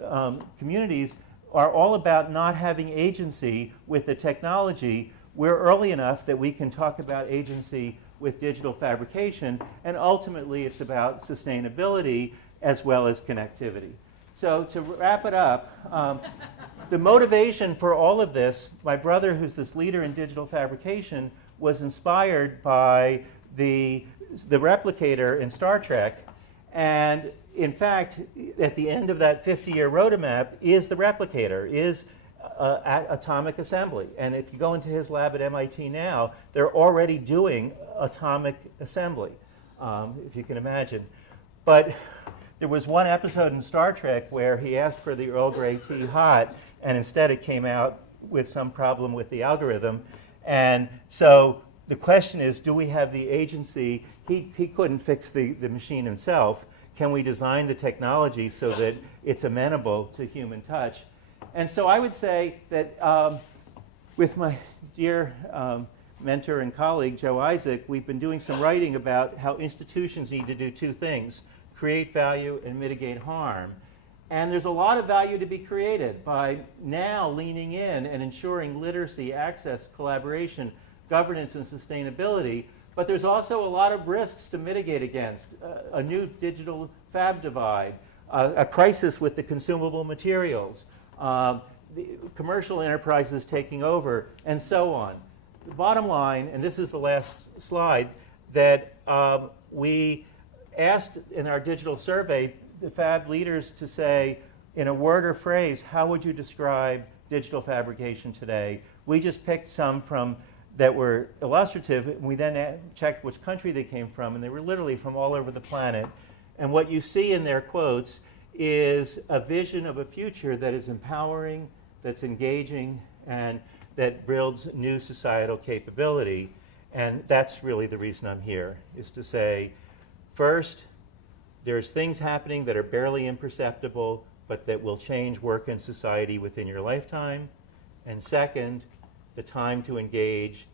communities are all about not having agency with the technology. We're early enough that we can talk about agency with digital fabrication, and ultimately it's about sustainability as well as connectivity. So to wrap it up, the motivation for all of this, my brother, who's this leader in digital fabrication, was inspired by the replicator in Star Trek. And in fact, at the end of that 50-year roadmap is the replicator, is atomic assembly. And if you go into his lab at MIT now, they're already doing atomic assembly, if you can imagine. But there was one episode in Star Trek where he asked for the Earl Grey tea hot, and instead it came out with some problem with the algorithm. And so the question is, do we have the agency? He couldn't fix the machine himself. Can we design the technology so that it's amenable to human touch? And so I would say that with my dear mentor and colleague, Joe Isaac, we've been doing some writing about how institutions need to do two things: create value and mitigate harm. And there's a lot of value to be created by now leaning in and ensuring literacy, access, collaboration, governance, and sustainability. But there's also a lot of risks to mitigate against: a new digital fab divide, a crisis with the consumable materials, the commercial enterprises taking over, and so on. The bottom line, and this is the last slide, that we asked in our digital survey the fab leaders to say, in a word or phrase, how would you describe digital fabrication today? We just picked some from that were illustrative, and we then checked which country they came from, and they were literally from all over the planet. And what you see in their quotes is a vision of a future that is empowering, that's engaging, and that builds new societal capability. And that's really the reason I'm here, is to say, first, there's things happening that are barely imperceptible, but that will change work and society within your lifetime. And second, the time to engage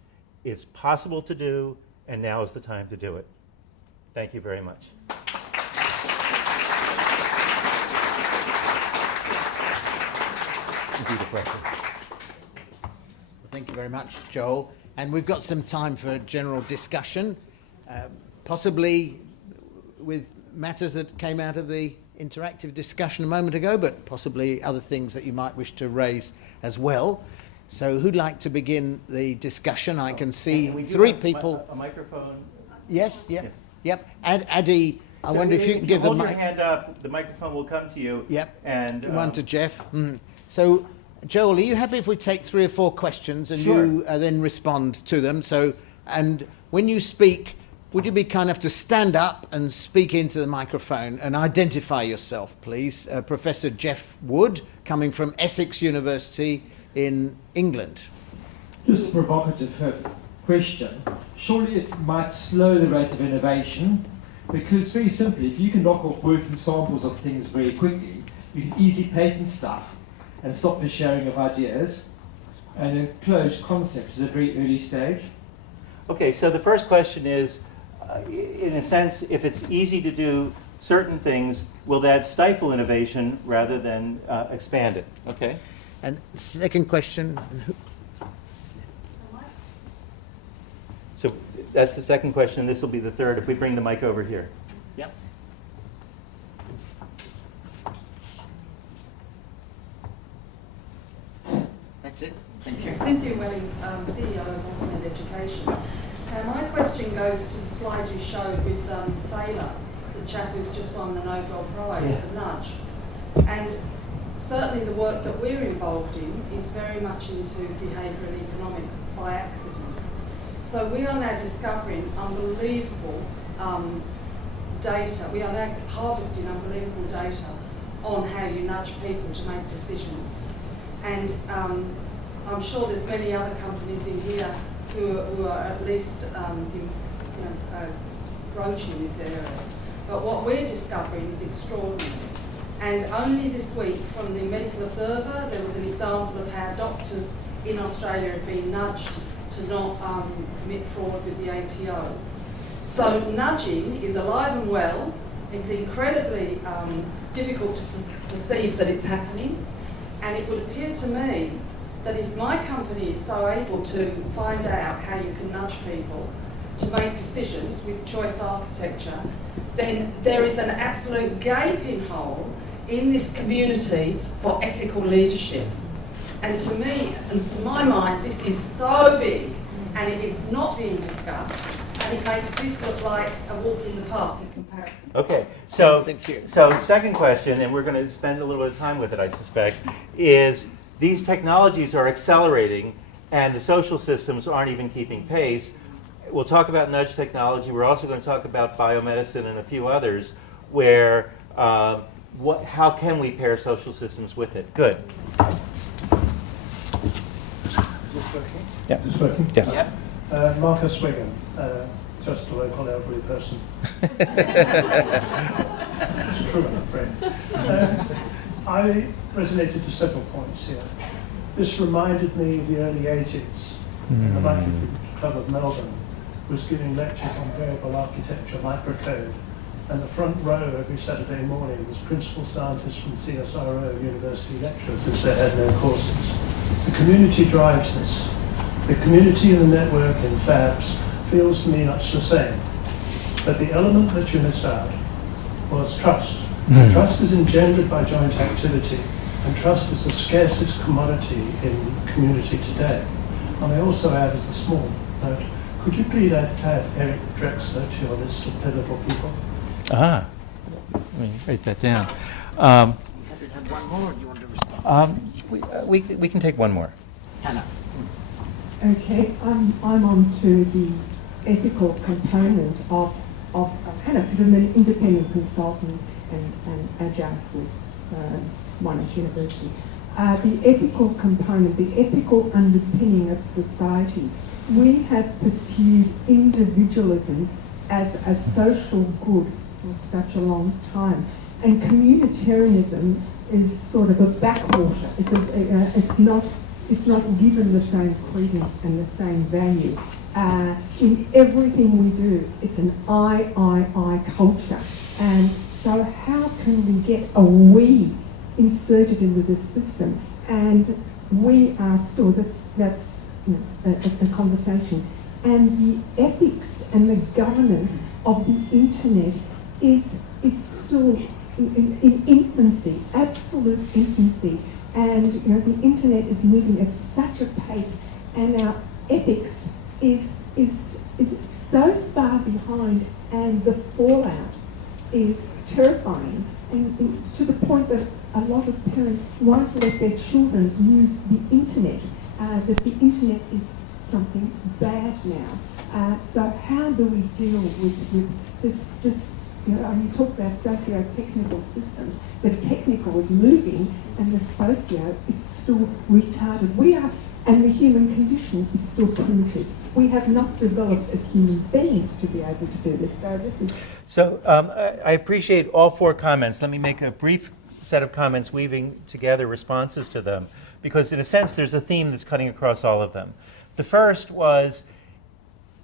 is possible to do, and now is the time to do it. Thank you very much. Thank you very much, Joel. And we've got some time for general discussion, possibly with matters that came out of the interactive discussion a moment ago, but possibly other things that you might wish to raise as well. So who'd like to begin the discussion? I can see three people. A microphone? Yes, yep, Yes. yep. Addy, I wonder if you can give a hold mic. your hand up, the microphone will come to you. Yep. And one to Jeff. So, Joel, are you happy if we take 3 or 4 questions and Sure. you then respond to them? So, and when you speak, would you be kind enough to stand up and speak into the microphone and identify yourself, please? Professor Jeff Wood, coming from Essex University in England. Just a provocative question. Surely it might slow the rate of innovation, because very simply, if you can knock off working samples of things very quickly, you can easily patent stuff and stop the sharing of ideas and enclose concepts at a very early stage. Okay, so the first question is, in a sense, if it's easy to do certain things, will that stifle innovation rather than expand it? Okay. And second question. So that's the second question. This will be the third if we bring the mic over here. Yep. That's it. Thank you. Cynthia Wellings, CEO of Austin Education. My question goes to the slide you showed with Thaler, the chap who's just won the Nobel Prize for Nudge. And certainly the work that we're involved in is very much into behavioural economics by accident. So we are now discovering unbelievable data. We are now harvesting unbelievable data on how you nudge people to make decisions. And I'm sure there's many other companies in here who are at least broaching this area. But what we're discovering is extraordinary. And only this week, from the Medical Observer, there was an example of how doctors in Australia have been nudged to not commit fraud with the ATO. So nudging is alive and well. It's incredibly difficult to perceive that it's happening. And it would appear to me that if my company is so able to find out how you can nudge people to make decisions with choice architecture, then there is an absolute gaping hole in this community for ethical leadership. And to me, and to my mind, this is so big and it is not being discussed, and it makes this look like a walk in the park in comparison. Okay, so Thank you. second question, and we're going to spend a little bit of time with it, I suspect, is these technologies are accelerating and the social systems aren't even keeping pace. We'll talk about nudge technology. We're also going to talk about biomedicine and a few others where how can we pair social systems with it? Good. Is this working? Yeah. Is this working? Yes. Yep. Marcus Wigan, just a local elderly person. It's true, I'm afraid. I resonated to several points here. This reminded me of the early 80s. The Library Club of Melbourne was giving lectures on variable architecture microcode, and the front row every Saturday morning was principal scientists from CSIRO university lecturers, since they had no courses. The community drives this. The community and the network in fabs feels to me much the same. But the element that you missed out was trust. Trust is engendered by joint activity, and trust is the scarcest commodity in community today. And I also add as a small note, could you please add Eric Drexler to your list of pivotal people? Let me write that down. You had one more, or do you want to respond? We can take one more. Hannah. Okay, I'm on to the ethical component of Hannah, I'm an independent consultant and adjunct with Monash University. The ethical component, the ethical underpinning of society. We have pursued individualism as a social good for such a long time, and communitarianism is sort of a backwater. It's not given the same credence and the same value. In everything we do, it's an I culture. And so how can we get a we inserted into this system? And we are still, that's a conversation. And the ethics and the governance of the internet is still in infancy, absolute infancy. And the internet is moving at such a pace, and our ethics is so far behind, and the fallout is terrifying, and to the point that a lot of parents won't let their children use the internet, that the internet is something bad now. So how do we deal with this you talk about socio-technical systems. The technical is moving and the socio is still retarded. And the human condition is still primitive. We have not developed as human beings to be able to do this. So I appreciate all four comments. Let me make a brief set of comments weaving together responses to them, because in a sense there's a theme that's cutting across all of them. The first was,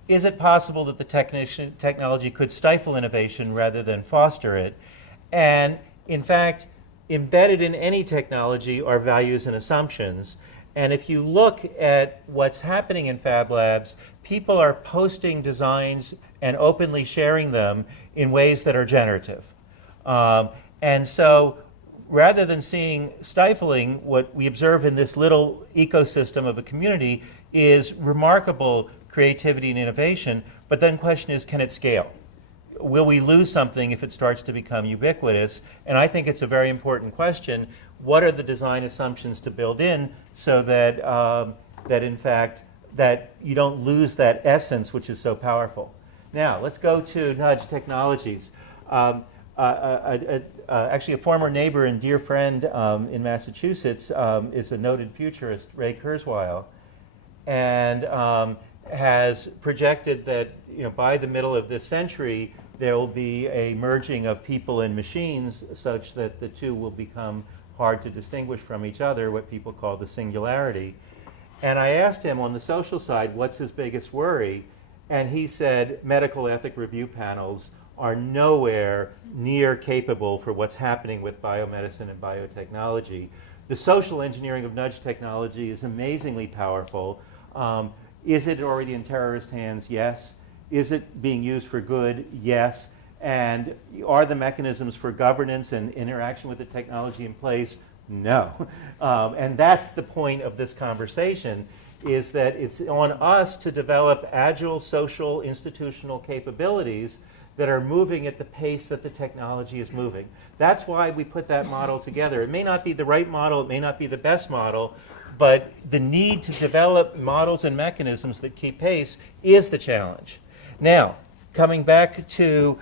is it possible that the technology could stifle innovation rather than foster it? And in fact, embedded in any technology are values and assumptions. And if you look at what's happening in Fab Labs, people are posting designs and openly sharing them in ways that are generative. And so rather than seeing stifling, what we observe in this little ecosystem of a community is remarkable creativity and innovation, but then the question is, can it scale? Will we lose something if it starts to become ubiquitous? And I think it's a very important question. What are the design assumptions to build in so that, that in fact, that you don't lose that essence which is so powerful? Now, let's go to nudge technologies. Actually, a former neighbor and dear friend in Massachusetts is a noted futurist, Ray Kurzweil, and has projected that by the middle of this century, there will be a merging of people and machines such that the two will become hard to distinguish from each other, what people call the singularity. And I asked him on the social side, what's his biggest worry? And he said medical ethic review panels are nowhere near capable for what's happening with biomedicine and biotechnology. The social engineering of nudge technology is amazingly powerful. Is it already in terrorist hands? Yes. Is it being used for good? Yes. And are the mechanisms for governance and interaction with the technology in place? No. And that's the point of this conversation, is that it's on us to develop agile social institutional capabilities that are moving at the pace that the technology is moving. That's why we put that model together. It may not be the right model, it may not be the best model, but the need to develop models and mechanisms that keep pace is the challenge. Now, coming back to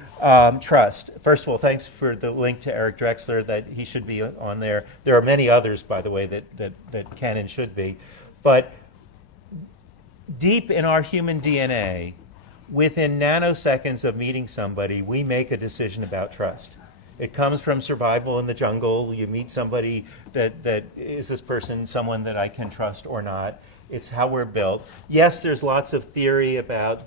trust. First of all, thanks for the link to Eric Drexler, that he should be on there. There are many others, by the way, that can and should be. But deep in our human DNA, within nanoseconds of meeting somebody, we make a decision about trust. It comes from survival in the jungle. You meet somebody that is this person someone that I can trust or not? It's how we're built. Yes, there's lots of theory about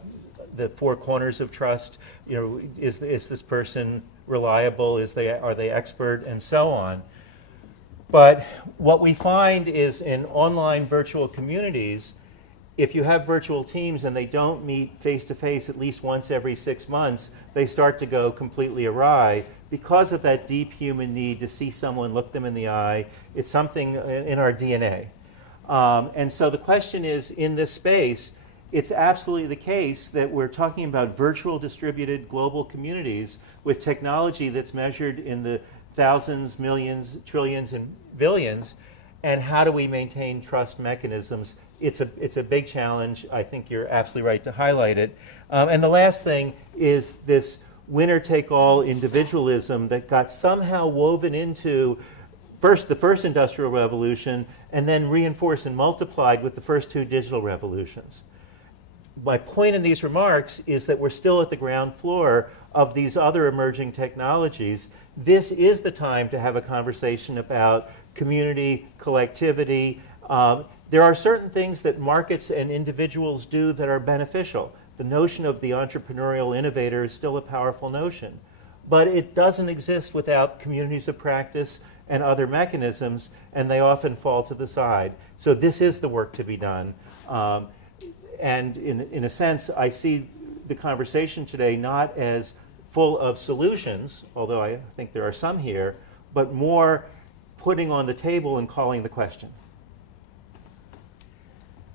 the four corners of trust. You know, is this person reliable? Are they expert, and so on? But what we find is in online virtual communities, if you have virtual teams and they don't meet face-to-face at least once every 6 months, they start to go completely awry because of that deep human need to see someone, look them in the eye. It's something in our DNA. And so the question is, in this space, it's absolutely the case that we're talking about virtual distributed global communities with technology that's measured in the thousands, millions, trillions, and billions. And how do we maintain trust mechanisms? It's a big challenge. I think you're absolutely right to highlight it. And the last thing is this winner-take-all individualism that got somehow woven into the first industrial revolution, and then reinforced and multiplied with the first two digital revolutions. My point in these remarks is that we're still at the ground floor of these other emerging technologies. This is the time to have a conversation about community, collectivity. There are certain things that markets and individuals do that are beneficial. The notion of the entrepreneurial innovator is still a powerful notion, but it doesn't exist without communities of practice and other mechanisms, and they often fall to the side. So this is the work to be done. And in a sense, I see the conversation today not as full of solutions, although I think there are some here, but more putting on the table and calling the question.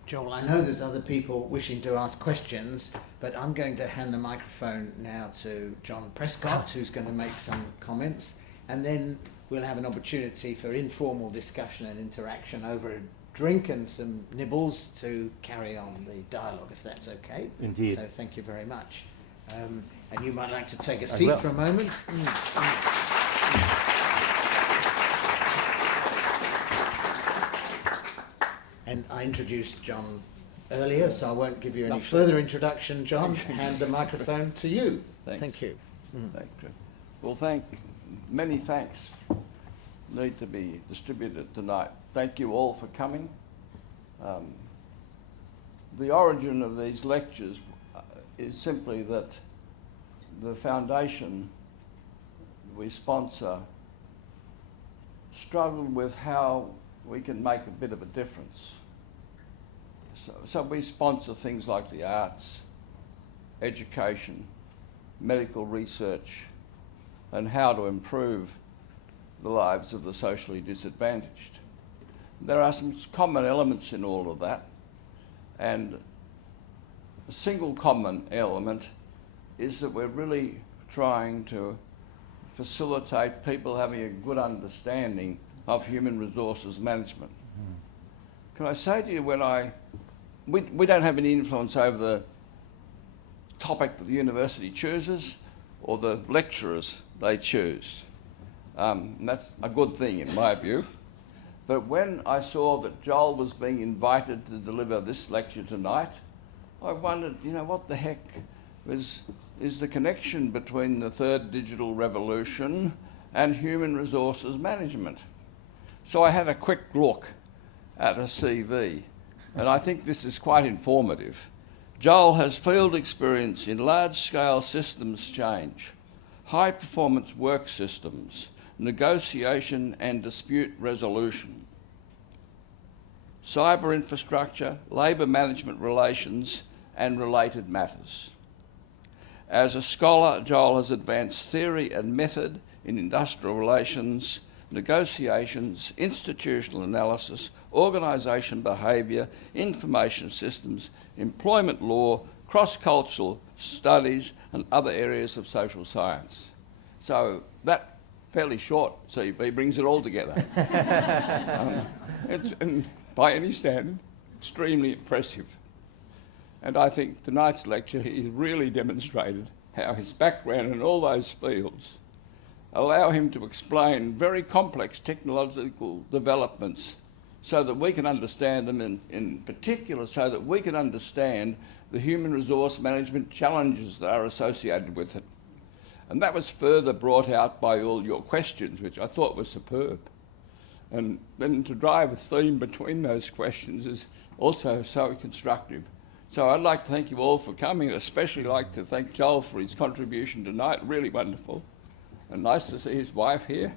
Joel, I know there's other people wishing to ask questions, but I'm going to hand the microphone now to John Prescott, who's going to make some comments, and then we'll have an opportunity for informal discussion and interaction over a drink and some nibbles to carry on the dialogue, if that's okay. Indeed. So thank you very much. And you might like to take a seat for a moment. And I introduced John earlier, so I won't give you any further introduction, John. Hand the microphone to you. Thanks. Thank you. Thank you. Well, many thanks need to be distributed tonight. Thank you all for coming. The origin of these lectures is simply that the foundation we sponsor struggled with how we can make a bit of a difference. So we sponsor things like the arts, education, medical research, and how to improve the lives of the socially disadvantaged. There are some common elements in all of that, and a single common element is that we're really trying to facilitate people having a good understanding of human resources management. Can I say to you, we don't have any influence over the topic that the university chooses or the lecturers they choose. And that's a good thing in my view. But when I saw that Joel was being invited to deliver this lecture tonight, I wondered, what the heck was is the connection between the third digital revolution and human resources management. So I had a quick look at a CV, and I think this is quite informative. Joel has field experience in large-scale systems change, high-performance work systems, negotiation and dispute resolution, cyber infrastructure, labour management relations, and related matters. As a scholar, Joel has advanced theory and method in industrial relations, negotiations, institutional analysis, organisation behaviour, information systems, employment law, cross-cultural studies, and other areas of social science. So that fairly short CV brings it all together. And by any standard, extremely impressive. And I think tonight's lecture, he's really demonstrated how his background in all those fields allow him to explain very complex technological developments so that we can understand them, in particular so that we can understand the human resource management challenges that are associated with it. And that was further brought out by all your questions, which I thought was superb. And then to drive a theme between those questions is also so constructive. So I'd like to thank you all for coming, and especially like to thank Joel for his contribution tonight, really wonderful. And nice to see his wife here.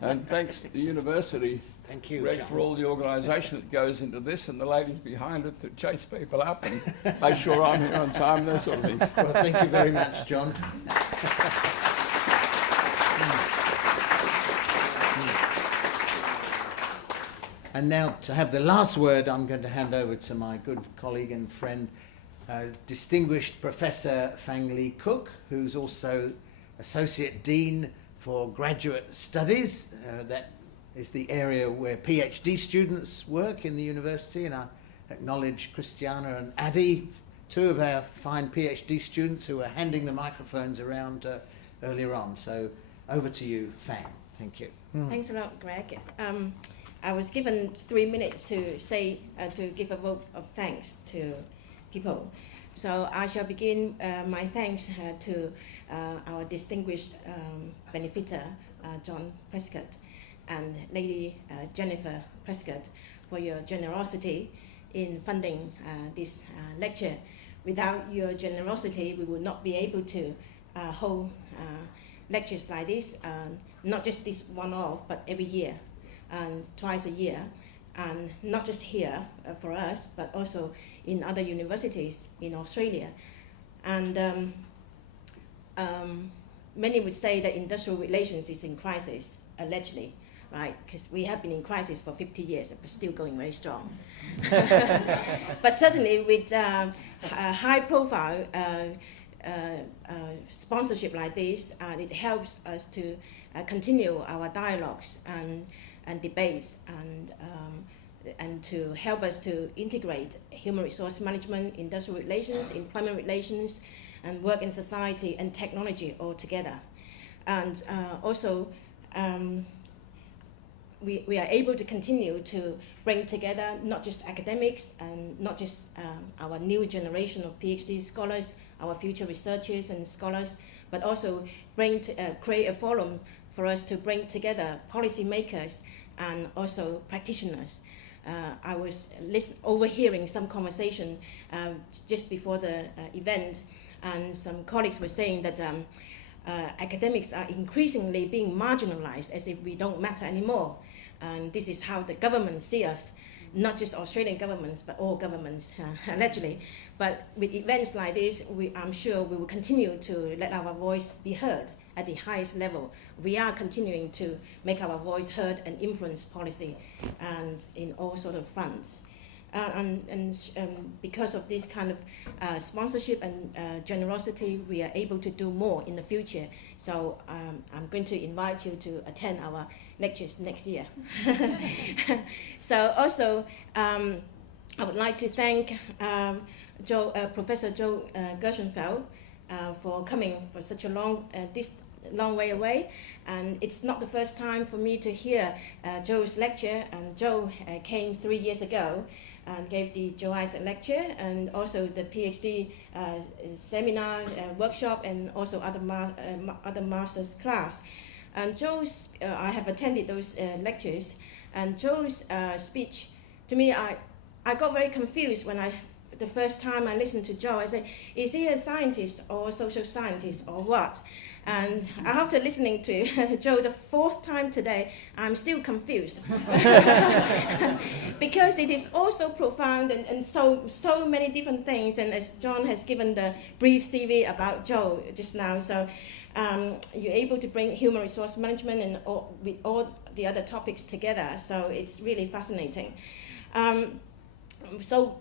And thanks to the university, Thank you, Greg, John. for all the organisation that goes into this, and the ladies behind it that chase people up and make sure I'm here on time, those sort of things. Well, thank you very much, John. And now, to have the last word, I'm going to hand over to my good colleague and friend, distinguished Professor Fang-Lee Cook, who's also Associate Dean for Graduate Studies. That is the area where PhD students work in the university, and I acknowledge Christiana and Addy, two of our fine PhD students who are handing the microphones around earlier on. So over to you, Fang. Thank you. Thanks a lot, Greg. I was given 3 minutes to say, to give a vote of thanks to people. So I shall begin my thanks to our distinguished benefactor, John Prescott, and Lady Jennifer Prescott, for your generosity in funding this lecture. Without your generosity, we would not be able to hold lectures like this, not just this one-off, but every year, and twice a year, and not just here for us, but also in other universities in Australia. And many would say that industrial relations is in crisis, allegedly, right? Because we have been in crisis for 50 years, but still going very strong. But certainly with a high-profile sponsorship like this, it helps us to continue our dialogues and debates, and to help us to integrate human resource management, industrial relations, employment relations, and work in society and technology all together. And also, we are able to continue to bring together not just academics and not just our new generation of PhD scholars, our future researchers and scholars, but also create a forum for us to bring together policymakers and also practitioners. I was overhearing some conversation just before the event, and some colleagues were saying that academics are increasingly being marginalized, as if we don't matter anymore. And this is how the government see us, not just Australian governments, but all governments, allegedly. But with events like this, I'm sure we will continue to let our voice be heard at the highest level. We are continuing to make our voice heard and influence policy, and in all sort of fronts. Because of this kind of sponsorship and generosity, we are able to do more in the future. So I'm going to invite you to attend our lectures next year. So also, I would like to thank Professor Joe Gershenfeld for coming for such a long way away. And it's not the first time for me to hear Joe's lecture, and Joe came 3 years ago and gave the Joe Isaac lecture and also the PhD seminar, workshop, and also other master's class. And Joe's, I have attended those lectures, and Joe's speech, to me, I got very confused when the first time I listened to Joe. I said, is he a scientist or a social scientist or what? And after listening to Joe the 4th time today, I'm still confused. Because it is also profound and so many different things. And as John has given the brief CV about Joe just now, so you're able to bring human resource management and with all the other topics together. So it's really fascinating. So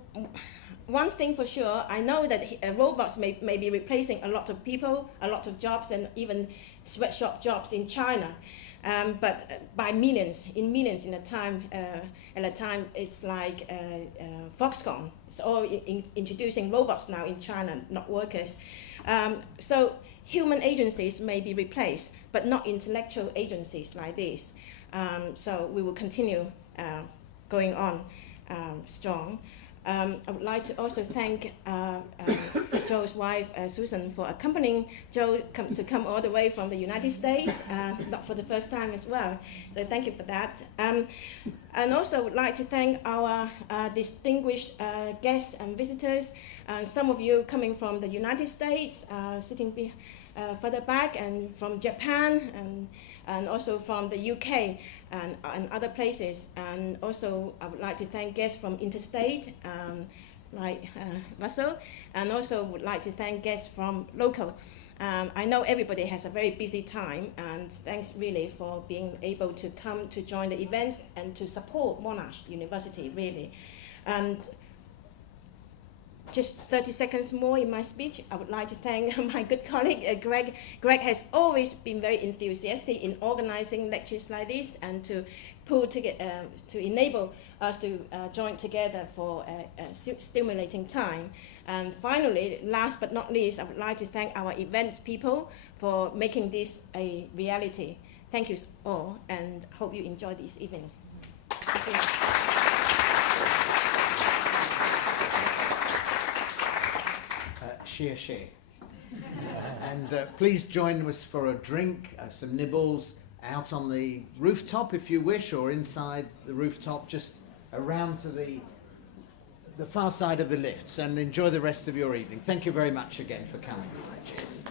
one thing for sure, I know that robots may be replacing a lot of people, a lot of jobs, and even sweatshop jobs in China. But by millions in a time, at a time it's like Foxconn. It's all introducing robots now in China, not workers. So human agencies may be replaced, but not intellectual agencies like this. So we will continue going on strong. I would like to also thank Joe's wife, Susan, for accompanying Joe to come all the way from the United States, not for the first time as well. So thank you for that. And also would like to thank our distinguished guests and visitors. Some of you coming from the United States, sitting further back, and from Japan, and also from the UK and other places. And also I would like to thank guests from interstate, like Russell, and also would like to thank guests from local. I know everybody has a very busy time, and thanks really for being able to come to join the event and to support Monash University, really. And just 30 seconds more in my speech, I would like to thank my good colleague, Greg. Greg has always been very enthusiastic in organizing lectures like this and to pull together, to enable us to join together for a stimulating time. And finally, last but not least, I would like to thank our event people for making this a reality. Thank you all, and hope you enjoy this evening. Thank you. Share. And please join us for a drink, some nibbles out on the rooftop if you wish, or inside the rooftop, just around to the far side of the lifts, and enjoy the rest of your evening. Thank you very much again for coming. Cheers.